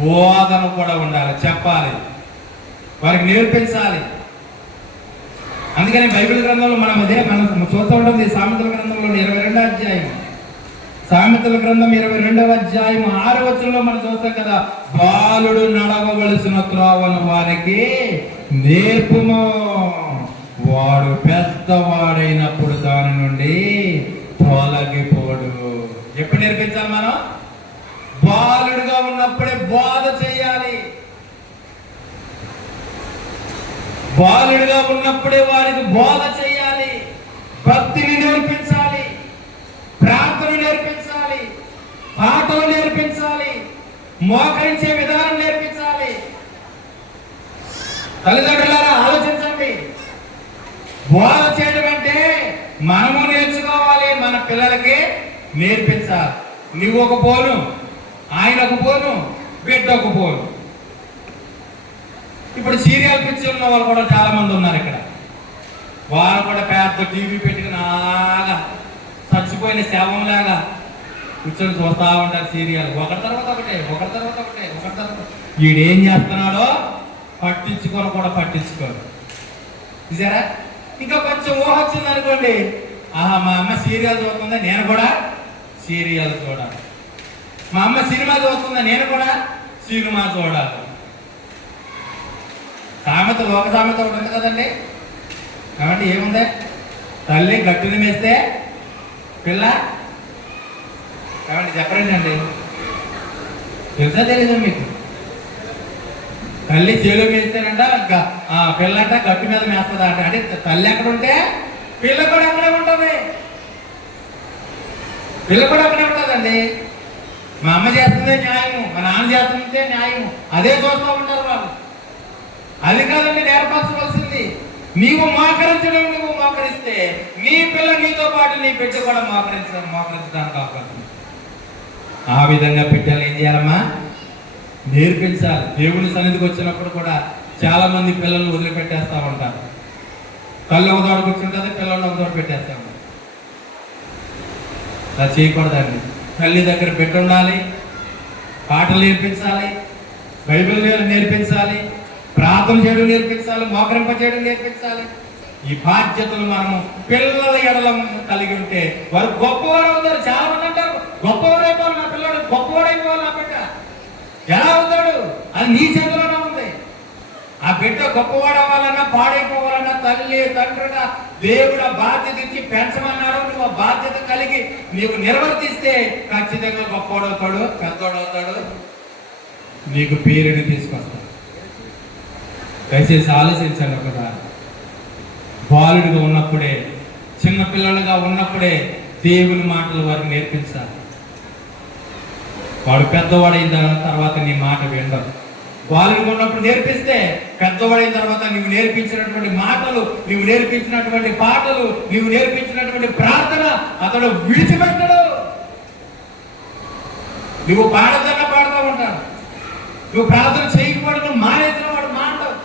బోధన కూడా ఉండాలి, చెప్పాలి, వారికి నేర్పించాలి. అందుకని బైబిల్ గ్రంథంలో మనం చూస్తూ ఉంటుంది. సామెతల గ్రంథంలో 22వ అధ్యాయం, సామెతల గ్రంథం 22వ అధ్యాయం 6వ వచనంలో మనం చూస్తాం కదా, బాలుడు నడవవలసిన త్రోవను వారికి నేర్పుము, వాడు పెద్దవాడైనప్పుడు దాని నుండి తొలగిపోడు. ఎప్పుడు నేర్పించాలి మనం? బాలుడుగా ఉన్నప్పుడే బోధ చేయాలి. బాలుడుగా ఉన్నప్పుడే వారికి బోధ చేయాలి, భక్తిని నేర్పించాలి, ప్రార్థన నేర్పించాలి, పాటలు నేర్పించాలి, మోకరించే విధానం నేర్పించాలి. తల్లిదండ్రులారా ఆలోచించండి. బోధ చేయడం అంటే మనము నేర్చుకోవాలి, మన పిల్లలకి నేర్పించాలి. నువ్వు ఒక పోను, ఆయన ఒక పోను, బిడ్డ ఒక పోను. ఇప్పుడు సీరియల్ పిచ్చి ఉన్న వాళ్ళు కూడా చాలా మంది ఉన్నారు ఇక్కడ. వాళ్ళు కూడా పెద్ద టీవీ పెట్టుకుని ఆగా చచ్చిపోయిన శవంలాగా కూర్చొని చూస్తూ ఉంటారు సీరియల్. ఒకటి తర్వాత ఒకటే. వీడేం చేస్తున్నాడో పట్టించుకొని కూడా పట్టించుకోరు. చూసారా? ఇంకా కొంచెం ఊహ వచ్చింది అనుకోండి, ఆహా మా అమ్మ సీరియల్ చూస్తుందా, నేను కూడా సీరియల్ చూడాలి. మా అమ్మ సినిమా చూస్తుందా, నేను కూడా సినిమా చూడాలి. సామెత, లోక సామెత ఒకటి ఉంది కదండి. కాబట్టి ఏముంది, తల్లి గట్టుని మేస్తే పిల్ల, కాబట్టి చెప్పరేంటండి, తెలుసా తెలీదు మీకు? తల్లి చేలు మేస్తేనంట పిల్లంట గట్టు మీద మేస్తుందా అంటే తల్లి ఎక్కడ ఉంటే పిల్ల కూడా అక్కడే ఉంటుంది. పిల్ల కూడా అక్కడే ఉంటుందండి. మా అమ్మ చేస్తుందే న్యాయము, మా నాన్న చేస్తుందే న్యాయము, అదే చూస్తూ ఉంటారు వాళ్ళు. అది కాదండి నేర్పరచవలసింది. నీవు మోకరిస్తే నీ పిల్ల నీతో పాటు నీ బిడ్డ కూడా మోకరించడానికి అవకాశం. ఆ విధంగా బిడ్డలు ఏం చేయాలమ్మా? నేర్పించాలి. దేవుని సన్నిధికి వచ్చినప్పుడు కూడా చాలా మంది పిల్లల్ని వదిలిపెట్టేస్తూ ఉంటారు. తల్లి ఒక తోట కూర్చుంటుంది, పిల్లల్ని ఒక తోట పెట్టేస్తూ ఉంటారు. అలా చేయకూడదండి. తల్లి దగ్గర బిడ్డ ఉండాలి, పాటలు నేర్పించాలి, బైబిల్ నేర్పించాలి, ప్రార్థన చేయడం నేర్పించాలి, మోకరింప చేయడం నేర్పించాలి. ఈ బాధ్యతలు మనము పిల్లల ఎడల కలిగి ఉంటే వారు గొప్పవారు అవుతారు. చాలా మంది అంటారు గొప్పవాడు అయిపోవాలి నా పిల్లడు, గొప్పవాడు అయిపోవాలి నా బిడ్డ. ఎలా అవుతాడు? అది నీ చేతిలోనే ఉంది. ఆ బిడ్డ గొప్పవాడు అవ్వాలన్నా పాడైపోవాలన్నా తల్లి తండ్రిగా దేవుడు బాధ్యత ఇచ్చి పెంచమన్నాడు. నువ్వు ఆ బాధ్యత కలిగి నీవు నిర్వర్తిస్తే ఖచ్చితంగా గొప్పవాడు అవుతాడు, పెద్దవాడు అవుతాడు, నీకు పేరుని తీసుకొస్తాడు. దయచేసి ఆలోచించండి. ఒకసారి బాలుడిగా ఉన్నప్పుడే, చిన్నపిల్లలుగా ఉన్నప్పుడే దేవుని మాటలు వారికి నేర్పించాలి. వాడు పెద్దవాడైన తర్వాత నీ మాట వినడు. బాలుడిగా ఉన్నప్పుడు నేర్పిస్తే పెద్దవాడైన తర్వాత నువ్వు నేర్పించినటువంటి మాటలు, నువ్వు నేర్పించినటువంటి పాటలు, నువ్వు నేర్పించినటువంటి ప్రార్థన అతడు విడిచిపెట్టడు. నువ్వు పాడదన్నా పాడుతూ ఉంటాడు, నువ్వు ప్రార్థన చేయకపోవడం మానేసిన వాడు మాట్లాడు.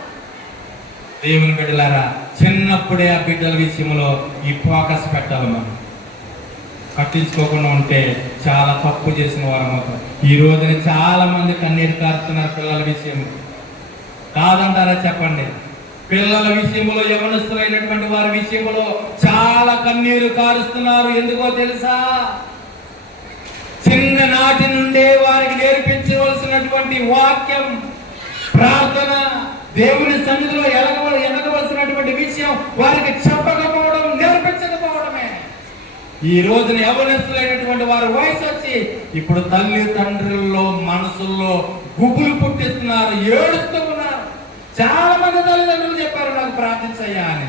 దేవుని బిడ్డలారా, చిన్నప్పుడే ఆ బిడ్డల విషయంలో ఈ ఫోకస్ పెట్టాలి. మనం పట్టించుకోకుండా ఉంటే చాలా తప్పు చేసిన వారం అవుతాం. ఈ రోజున చాలా మంది కన్నీరు కారుతున్నారు పిల్లల విషయంలో. కాదంటారా చెప్పండి? పిల్లల విషయంలో, యవనస్తులైనటువంటి వారి విషయంలో చాలా కన్నీరు కారుస్తున్నారు. ఎందుకో తెలుసా? చిన్ననాటి నుండే వారికి నేర్పించవలసినటువంటి వాక్యం, ప్రార్థన, దేవుని సన్నిధిలో ఎదగవలసినటువంటి విషయం వారికి చెప్పకపోవడం, నేర్పించకపోవడమే. ఈ రోజున యవనస్తులైనటువంటి వారు వయసు వచ్చి ఇప్పుడు తల్లి తండ్రుల్లో మనసుల్లో గుబులు పుట్టిస్తున్నారు, ఏడుస్తూ ఉన్నారు. చాలా మంది తల్లిదండ్రులు చెప్పారు నాకు ప్రార్థించయ్యా అని.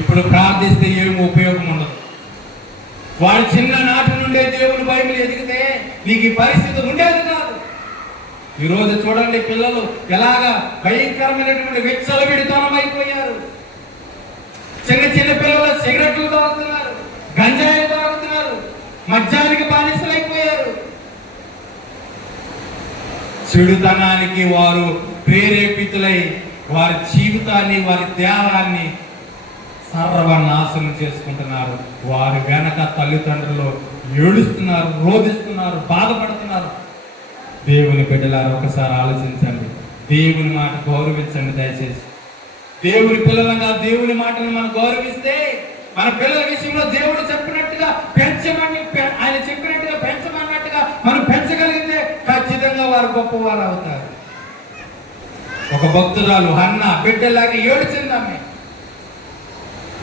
ఇప్పుడు ప్రార్థిస్తే ఏమి ఉపయోగం ఉండదు. వాడు చిన్ననాటి నుండే దేవుని బైబిల్ ఎదిగితే నీకు ఈ పరిస్థితి ఉండేది కాదు. ఈరోజు చూడండి పిల్లలు ఎలాగా భయంకరమైనటువంటి విచ్చలవిడితనం అయిపోయారు. చిన్న చిన్న పిల్లలు సిగరెట్లు తాగుతున్నారు, గంజాయి తాగుతున్నారు, మద్యానికి బానిసలైపోయారు. చెడుతనానికి వారు ప్రేరేపితులై వారి జీవితాన్ని, వారి దేహాన్ని సర్వనాశనం చేసుకుంటున్నారు. వారి వెనక తల్లిదండ్రులు ఏడుస్తున్నారు, రోధిస్తున్నారు, బాధపడుతున్నారు. దేవుని బిడ్డలారా, ఒకసారి ఆలోచించండి. దేవుని మాట గౌరవించండి దయచేసి. దేవుని పిల్లలంగా దేవుని మాటను మనం గౌరవిస్తే మన పిల్లల విషయంలో దేవుడు చెప్పినట్టుగా పెంచమని, ఆయన చెప్పినట్టుగా పెంచమన్నట్టుగా మనం పెంచగలిగితే ఖచ్చితంగా వారు గొప్పవారు అవుతారు. ఒక భక్తురాలు హన్న బిడ్డలాగా ఏడుచింది. ఆమె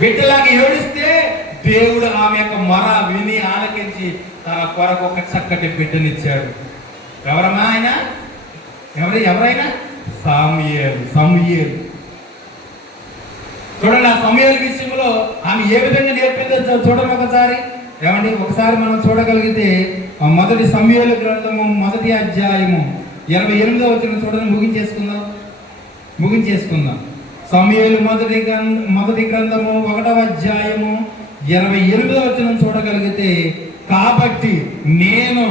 బిడ్డలాగా ఏడిస్తే దేవుడు ఆమె యొక్క మొర విని ఆలకించి తన కొరకు ఒక చక్కటి బిడ్డనిచ్చాడు. ఎవరమ్మా ఆయన? ఎవరైనా? సమూయేలు. చూడండి, ఆ సమూయేలు విషయంలో ఆమె ఏ విధంగా నేర్పిందో చూడండి ఒకసారి. ఏమండి, ఒకసారి మనం చూడగలిగితే మొదటి సమూయేలు గ్రంథము 1వ అధ్యాయము 28వ వచనం చూడండి. ముగించేసుకుందాం. సమూయేలు మొదటి గ్రంథము 1వ అధ్యాయము 28వ వచనం చూడగలిగితే, కాబట్టి నేను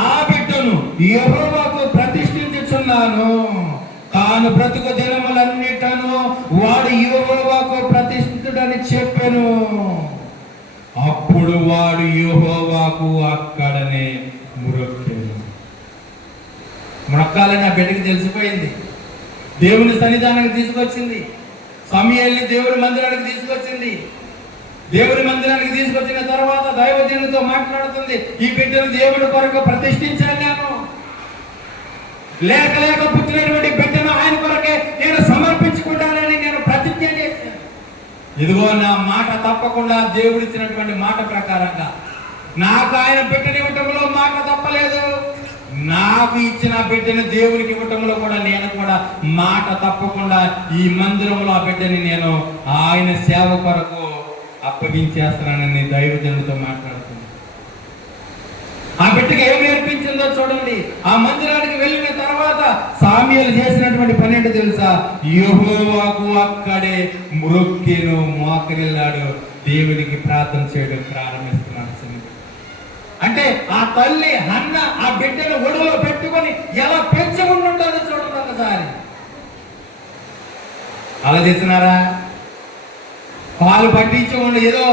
ఆ బిడ్డను యెహోవాకు ప్రతిష్ఠించుచున్నాను, తాను బ్రతుకు దినములన్నిటను వాడు యెహోవాకు ప్రతిష్ఠితుడని చెప్పెను. అప్పుడు వాడు యెహోవాకు అక్కడనే మొక్కెను. మొక్కాలని ఆ బిడ్డకి తెలిసిపోయింది. దేవుని సన్నిధానానికి తీసుకొచ్చింది. సమూయేలుని దేవుని మందిరానికి తీసుకొచ్చింది. దేవుని మందిరానికి తీసుకొచ్చిన తర్వాత దైవజనుడితో మాట్లాడుతుంది, ఈ బిడ్డను దేవుని కొరకు ప్రతిష్ఠించాను నేను, లేక లేక పుట్టినటువంటి బిడ్డను ఆయన కొరకే నేను సమర్పించుకుంటానని నేను ప్రతిజ్ఞ చేశాను. ఇదిగో నా మాట తప్పకుండా దేవుడిచ్చినటువంటి మాట ప్రకారంగా నాకు ఆయన బిడ్డని ఇవ్వటంలో మాట తప్పలేదు. నాకు ఇచ్చిన బిడ్డని దేవునికి ఇవ్వటంలో కూడా నేను కూడా మాట తప్పకుండా ఈ మందిరంలో ఆ బిడ్డని నేను ఆయన సేవ కొరకు అప్పగించేస్తున్నానని దైవజనుడితో మాట్లాడుతుంది. ఆ బిడ్డకి ఏమి నేర్పించిందో చూడండి. ఆ మందిరానికి వెళ్ళిన తర్వాత సామ్యూయేలు చేసినటువంటి పని ఏంటో తెలుసా? యెహోవాకు అక్కడే మొక్కెను, మోకరిల్లాడు, దేవునికి ప్రార్థన చేయడం ప్రారంభిస్తున్నాడు. అంటే ఆ తల్లి హన్న ఆ బిడ్డను ఒడిలో పెట్టుకొని ఎలా పెంచుకుంటుంటుందో చూడండి ఒకసారి. అలా చేస్తున్నారా? పాలు పట్టించి ఉండి ఏదో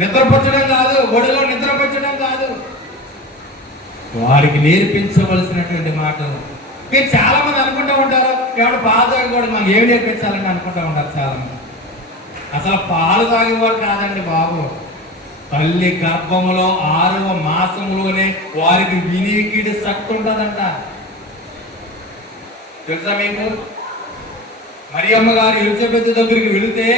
నిద్రపరచడం కాదు, ఒడిలో నిద్రపరచడం కాదు, వారికి నేర్పించవలసినటువంటి మాటలు. మీరు చాలా మంది అనుకుంటూ ఉంటారు, ఎవడు పాలు తాగకూడదు, మాకు ఏమి నేర్పించాలని అనుకుంటూ ఉంటారు చాలా మంది. అసలు పాలు తాగేవాడు కాదండి బాబు. తల్లి గర్భములో 6వ మాసంలోనే వారికి వినికిడి శక్తి ఉంటుందంట. తెలుసా మీకు? మరియమ్మ గారు ఎలిజబెత్ దగ్గరికి వెళితే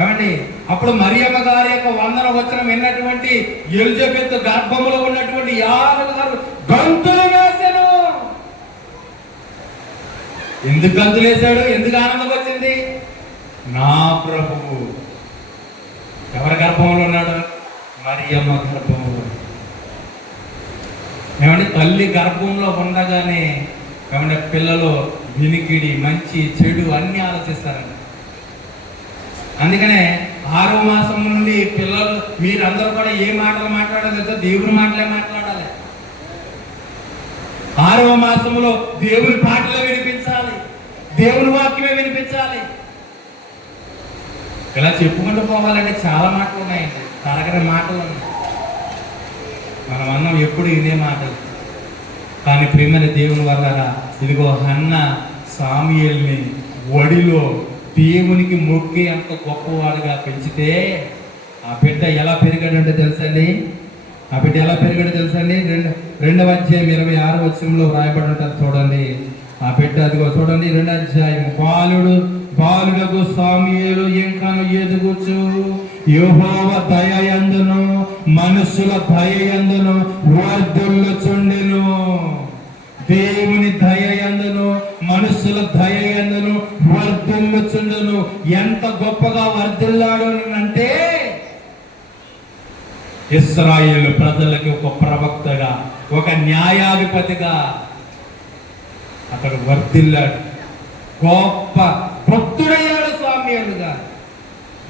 ఏమండి, అప్పుడు మరియమ్మ గారి యొక్క వందన వచనం విన్నటువంటి ఎలిజబెత్ గర్భములో ఉన్నటువంటి యాజకు గారు గంతులు వేశాను. ఎందుకు గంతులు వేశాడు? ఎందుకు ఆనందం వచ్చింది? నా ప్రభువు ఎవరి గర్భంలో ఉన్నాడు? మరియమ్మ గర్భంలో. ఏమంటే తల్లి గర్భంలో ఉండగానే ఏమంటే పిల్లలు వినికిడి, మంచి చెడు అన్ని ఆలోచిస్తారండి. అందుకనే 6వ మాసం నుండి పిల్లలు మీరందరూ కూడా ఏ మాటలు మాట్లాడలేదో దేవుని మాటలే మాట్లాడాలి. 6వ మాసంలో దేవుని పాటలే వినిపించాలి, దేవుని వాక్యమే వినిపించాలి. ఇలా చెప్పుకుంటూ పోవాలంటే చాలా మాటలు ఉన్నాయండి, తరగని మాటలు ఉన్నాయి. మనం అన్నం ఎప్పుడు ఇదే మాటలు. కానీ ప్రియమైన దేవుని వల్ల ఇదిగో హన్న సామ్యూయేలుని ఒడిలో దేవునికి మొక్కి అంత గొప్పవాడుగా పెంచితే ఆ బిడ్డ ఎలా పెరిగాడంటే తెలుసండి. ఆ బిడ్డ ఎలా పెరిగాడో తెలుసండి. 2వ అధ్యాయం 26వ వచనంలో రాయబడి ఉంటుంది చూడండి. ఆ బిడ్డ అదిగో చూడండి, 2వ అధ్యాయం, బాలుడకు సామ్యూయేలు ఇంకను ఎదుగుచు యెహోవా దయయందును మనుషుల దయయందును వర్ధిల్లుచుండెను. దేవుని దయయందును మనుషుల దయయందును వర్ధిల్లుచుండెను. ఎంత గొప్పగా వర్ధిల్లాడు అంటే ఇశ్రాయేలు ప్రజలకి ఒక ప్రవక్తగా, ఒక న్యాయాధిపతిగా అతడు వర్ధిల్లాడు. గొప్ప భక్తుడయ్యాడు సామ్యూయేలుగా.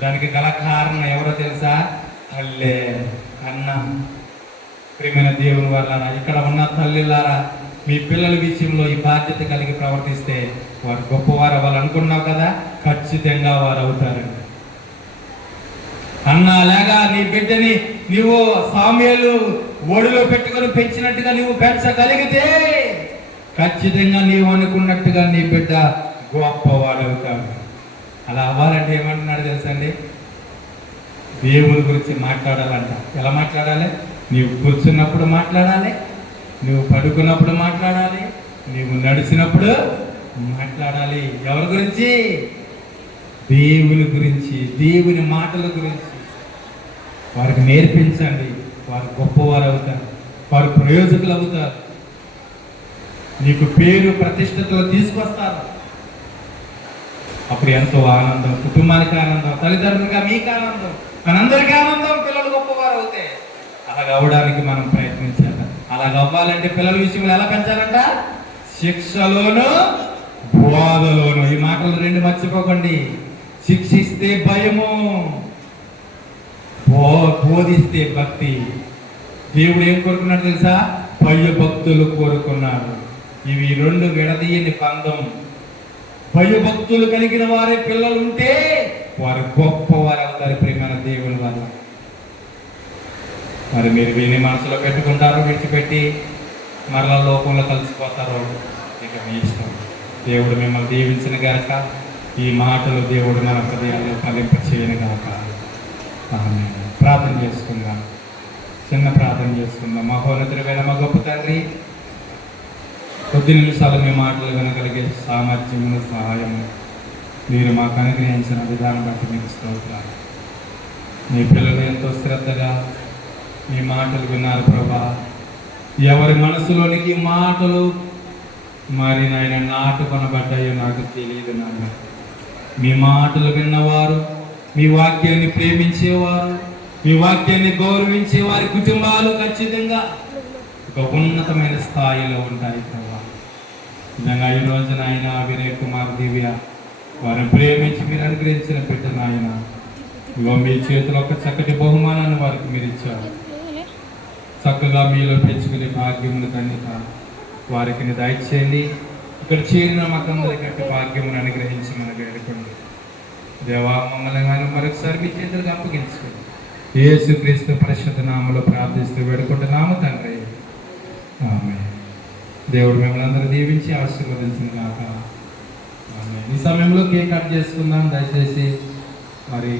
దానికి గల కారణం ఎవరో తెలుసా? తల్లే, అన్న. ప్రియమైన దేవుని వల్ల ఇక్కడ ఉన్న తల్లిలారా, మీ పిల్లల విషయంలో ఈ బాధ్యత కలిగి ప్రవర్తిస్తే వారు గొప్పవారు అవ్వాలి అనుకున్నావు కదా, ఖచ్చితంగా వారు అవుతారండి. అన్నా లేగా నీ బిడ్డని నువ్వు సామ్యూయేలు ఒడిలో పెట్టుకొని పెంచినట్టుగా నువ్వు పెంచగలిగితే ఖచ్చితంగా నీవు అనుకున్నట్టుగా నీ బిడ్డ గొప్పవాడు అవుతాడు. అలా అవ్వాలంటే ఏమంటున్నాడు తెలుసండి? దేవుని గురించి మాట్లాడాలంట. ఎలా మాట్లాడాలి? నీవు కూర్చున్నప్పుడు మాట్లాడాలి, నువ్వు పడుకున్నప్పుడు మాట్లాడాలి, నువ్వు నడిచినప్పుడు మాట్లాడాలి. ఎవరి గురించి? దేవుని గురించి, దేవుని మాటల గురించి వారికి నేర్పించండి. వారు గొప్పవారు అవుతారు, వారు ప్రయోజకులు అవుతారు, నీకు పేరు ప్రతిష్టతలు తీసుకొస్తారు. అప్పుడు ఎంతో ఆనందం, కుటుంబానికి ఆనందం, తల్లిదండ్రులుగా మీకు ఆనందం, మనందరికీ ఆనందం. పిల్లలు గొప్పవారు అవుతే అలాగ అవ్వడానికి మనం ప్రయత్నించాలి. అలాగ అవ్వాలంటే పిల్లల విషయంలో ఎలా పెంచాలంట? శిక్షలోను బోధలోను. ఈ మాటలు 2 మర్చిపోకండి. శిక్షిస్తే భయము, బోధిస్తే భక్తి. దేవుడు ఏం కోరుకున్నాడు తెలుసా? భయభక్తులు కోరుకున్నాడు. ఇవి రెండు విడదీయని బంధం. భయభక్తులు కలిగిన వారే పిల్లలు ఉంటే వారు గొప్పవారు అవుతారు ప్రియమైన దేవుని వల్ల. మరి మీరు వీని మనసులో పెట్టుకుంటారో విడిచిపెట్టి మరలా లోకంలో కలిసిపోతారో ఇక మీ ఇష్టం. దేవుడు మిమ్మల్ని దీవించిన గాక. ఈ మాటలు దేవుడు మన హృదయాల్లో ఫలింప చేయను గాక. ఆమేన్. ప్రార్థన చేసుకుందాం. చిన్న ప్రార్థన చేసుకుందాం. మహోన్నతుడైన మా గొప్ప తండ్రి, కొద్ది నిమిషాలు మీ మాటలు వినగలిగే సామర్థ్యమును సహాయము మీరు మాకు అనుగ్రహించిన విధానం బట్టి మీకు స్తోత్రాలు. మీ పిల్లలు ఎంతో శ్రద్ధగా మీ మాటలు విన్నారు ప్రభా. ఎవరి మనసులోనికి మాటలు మరి నాయన నాటుకొనబడ్డాయో నాకు తెలియదు నాన్న. మీ మాటలు విన్నవారు, మీ వాక్యాన్ని ప్రేమించేవారు, మీ వాక్యాన్ని గౌరవించే వారి కుటుంబాలు ఖచ్చితంగా ఒక ఉన్నతమైన స్థాయిలో ఉంటాయి ప్రభా. నిజంగా ఈ రోజున ఆయన వినయ్ కుమార్ దివ్య వారిని ప్రేమించి మీరు అనుగ్రహించిన బిడ్డను ఆయన ఇగో మీ చేతిలో ఒక చక్కటి బహుమానాన్ని వారికి మీరు ఇచ్చారు. చక్కగా మీలో పెంచుకునే భాగ్యమును కనుక వారికి దయచేయండి. ఇక్కడ చేరిన మాకందరికంటే భాగ్యమును అనుగ్రహించి మనకు వేడుకోండి. దేవా మమ్మల్ని మనం మరొకసారి మీ చేతులకు అప్పగించుకోండి. యేసుక్రీస్తు పరిశుద్ధ నామములో ప్రార్థిస్తూ వేడుకుంటున్నాము తండ్రి. ఆమేన్. దేవుడు మిమ్మల్ని అందరూ దీవించి ఆశీర్వదించిన కాక. ఆమేన్. ఈ సమయంలో కేక్ కట్ చేసుకుందాం దయచేసి. మరి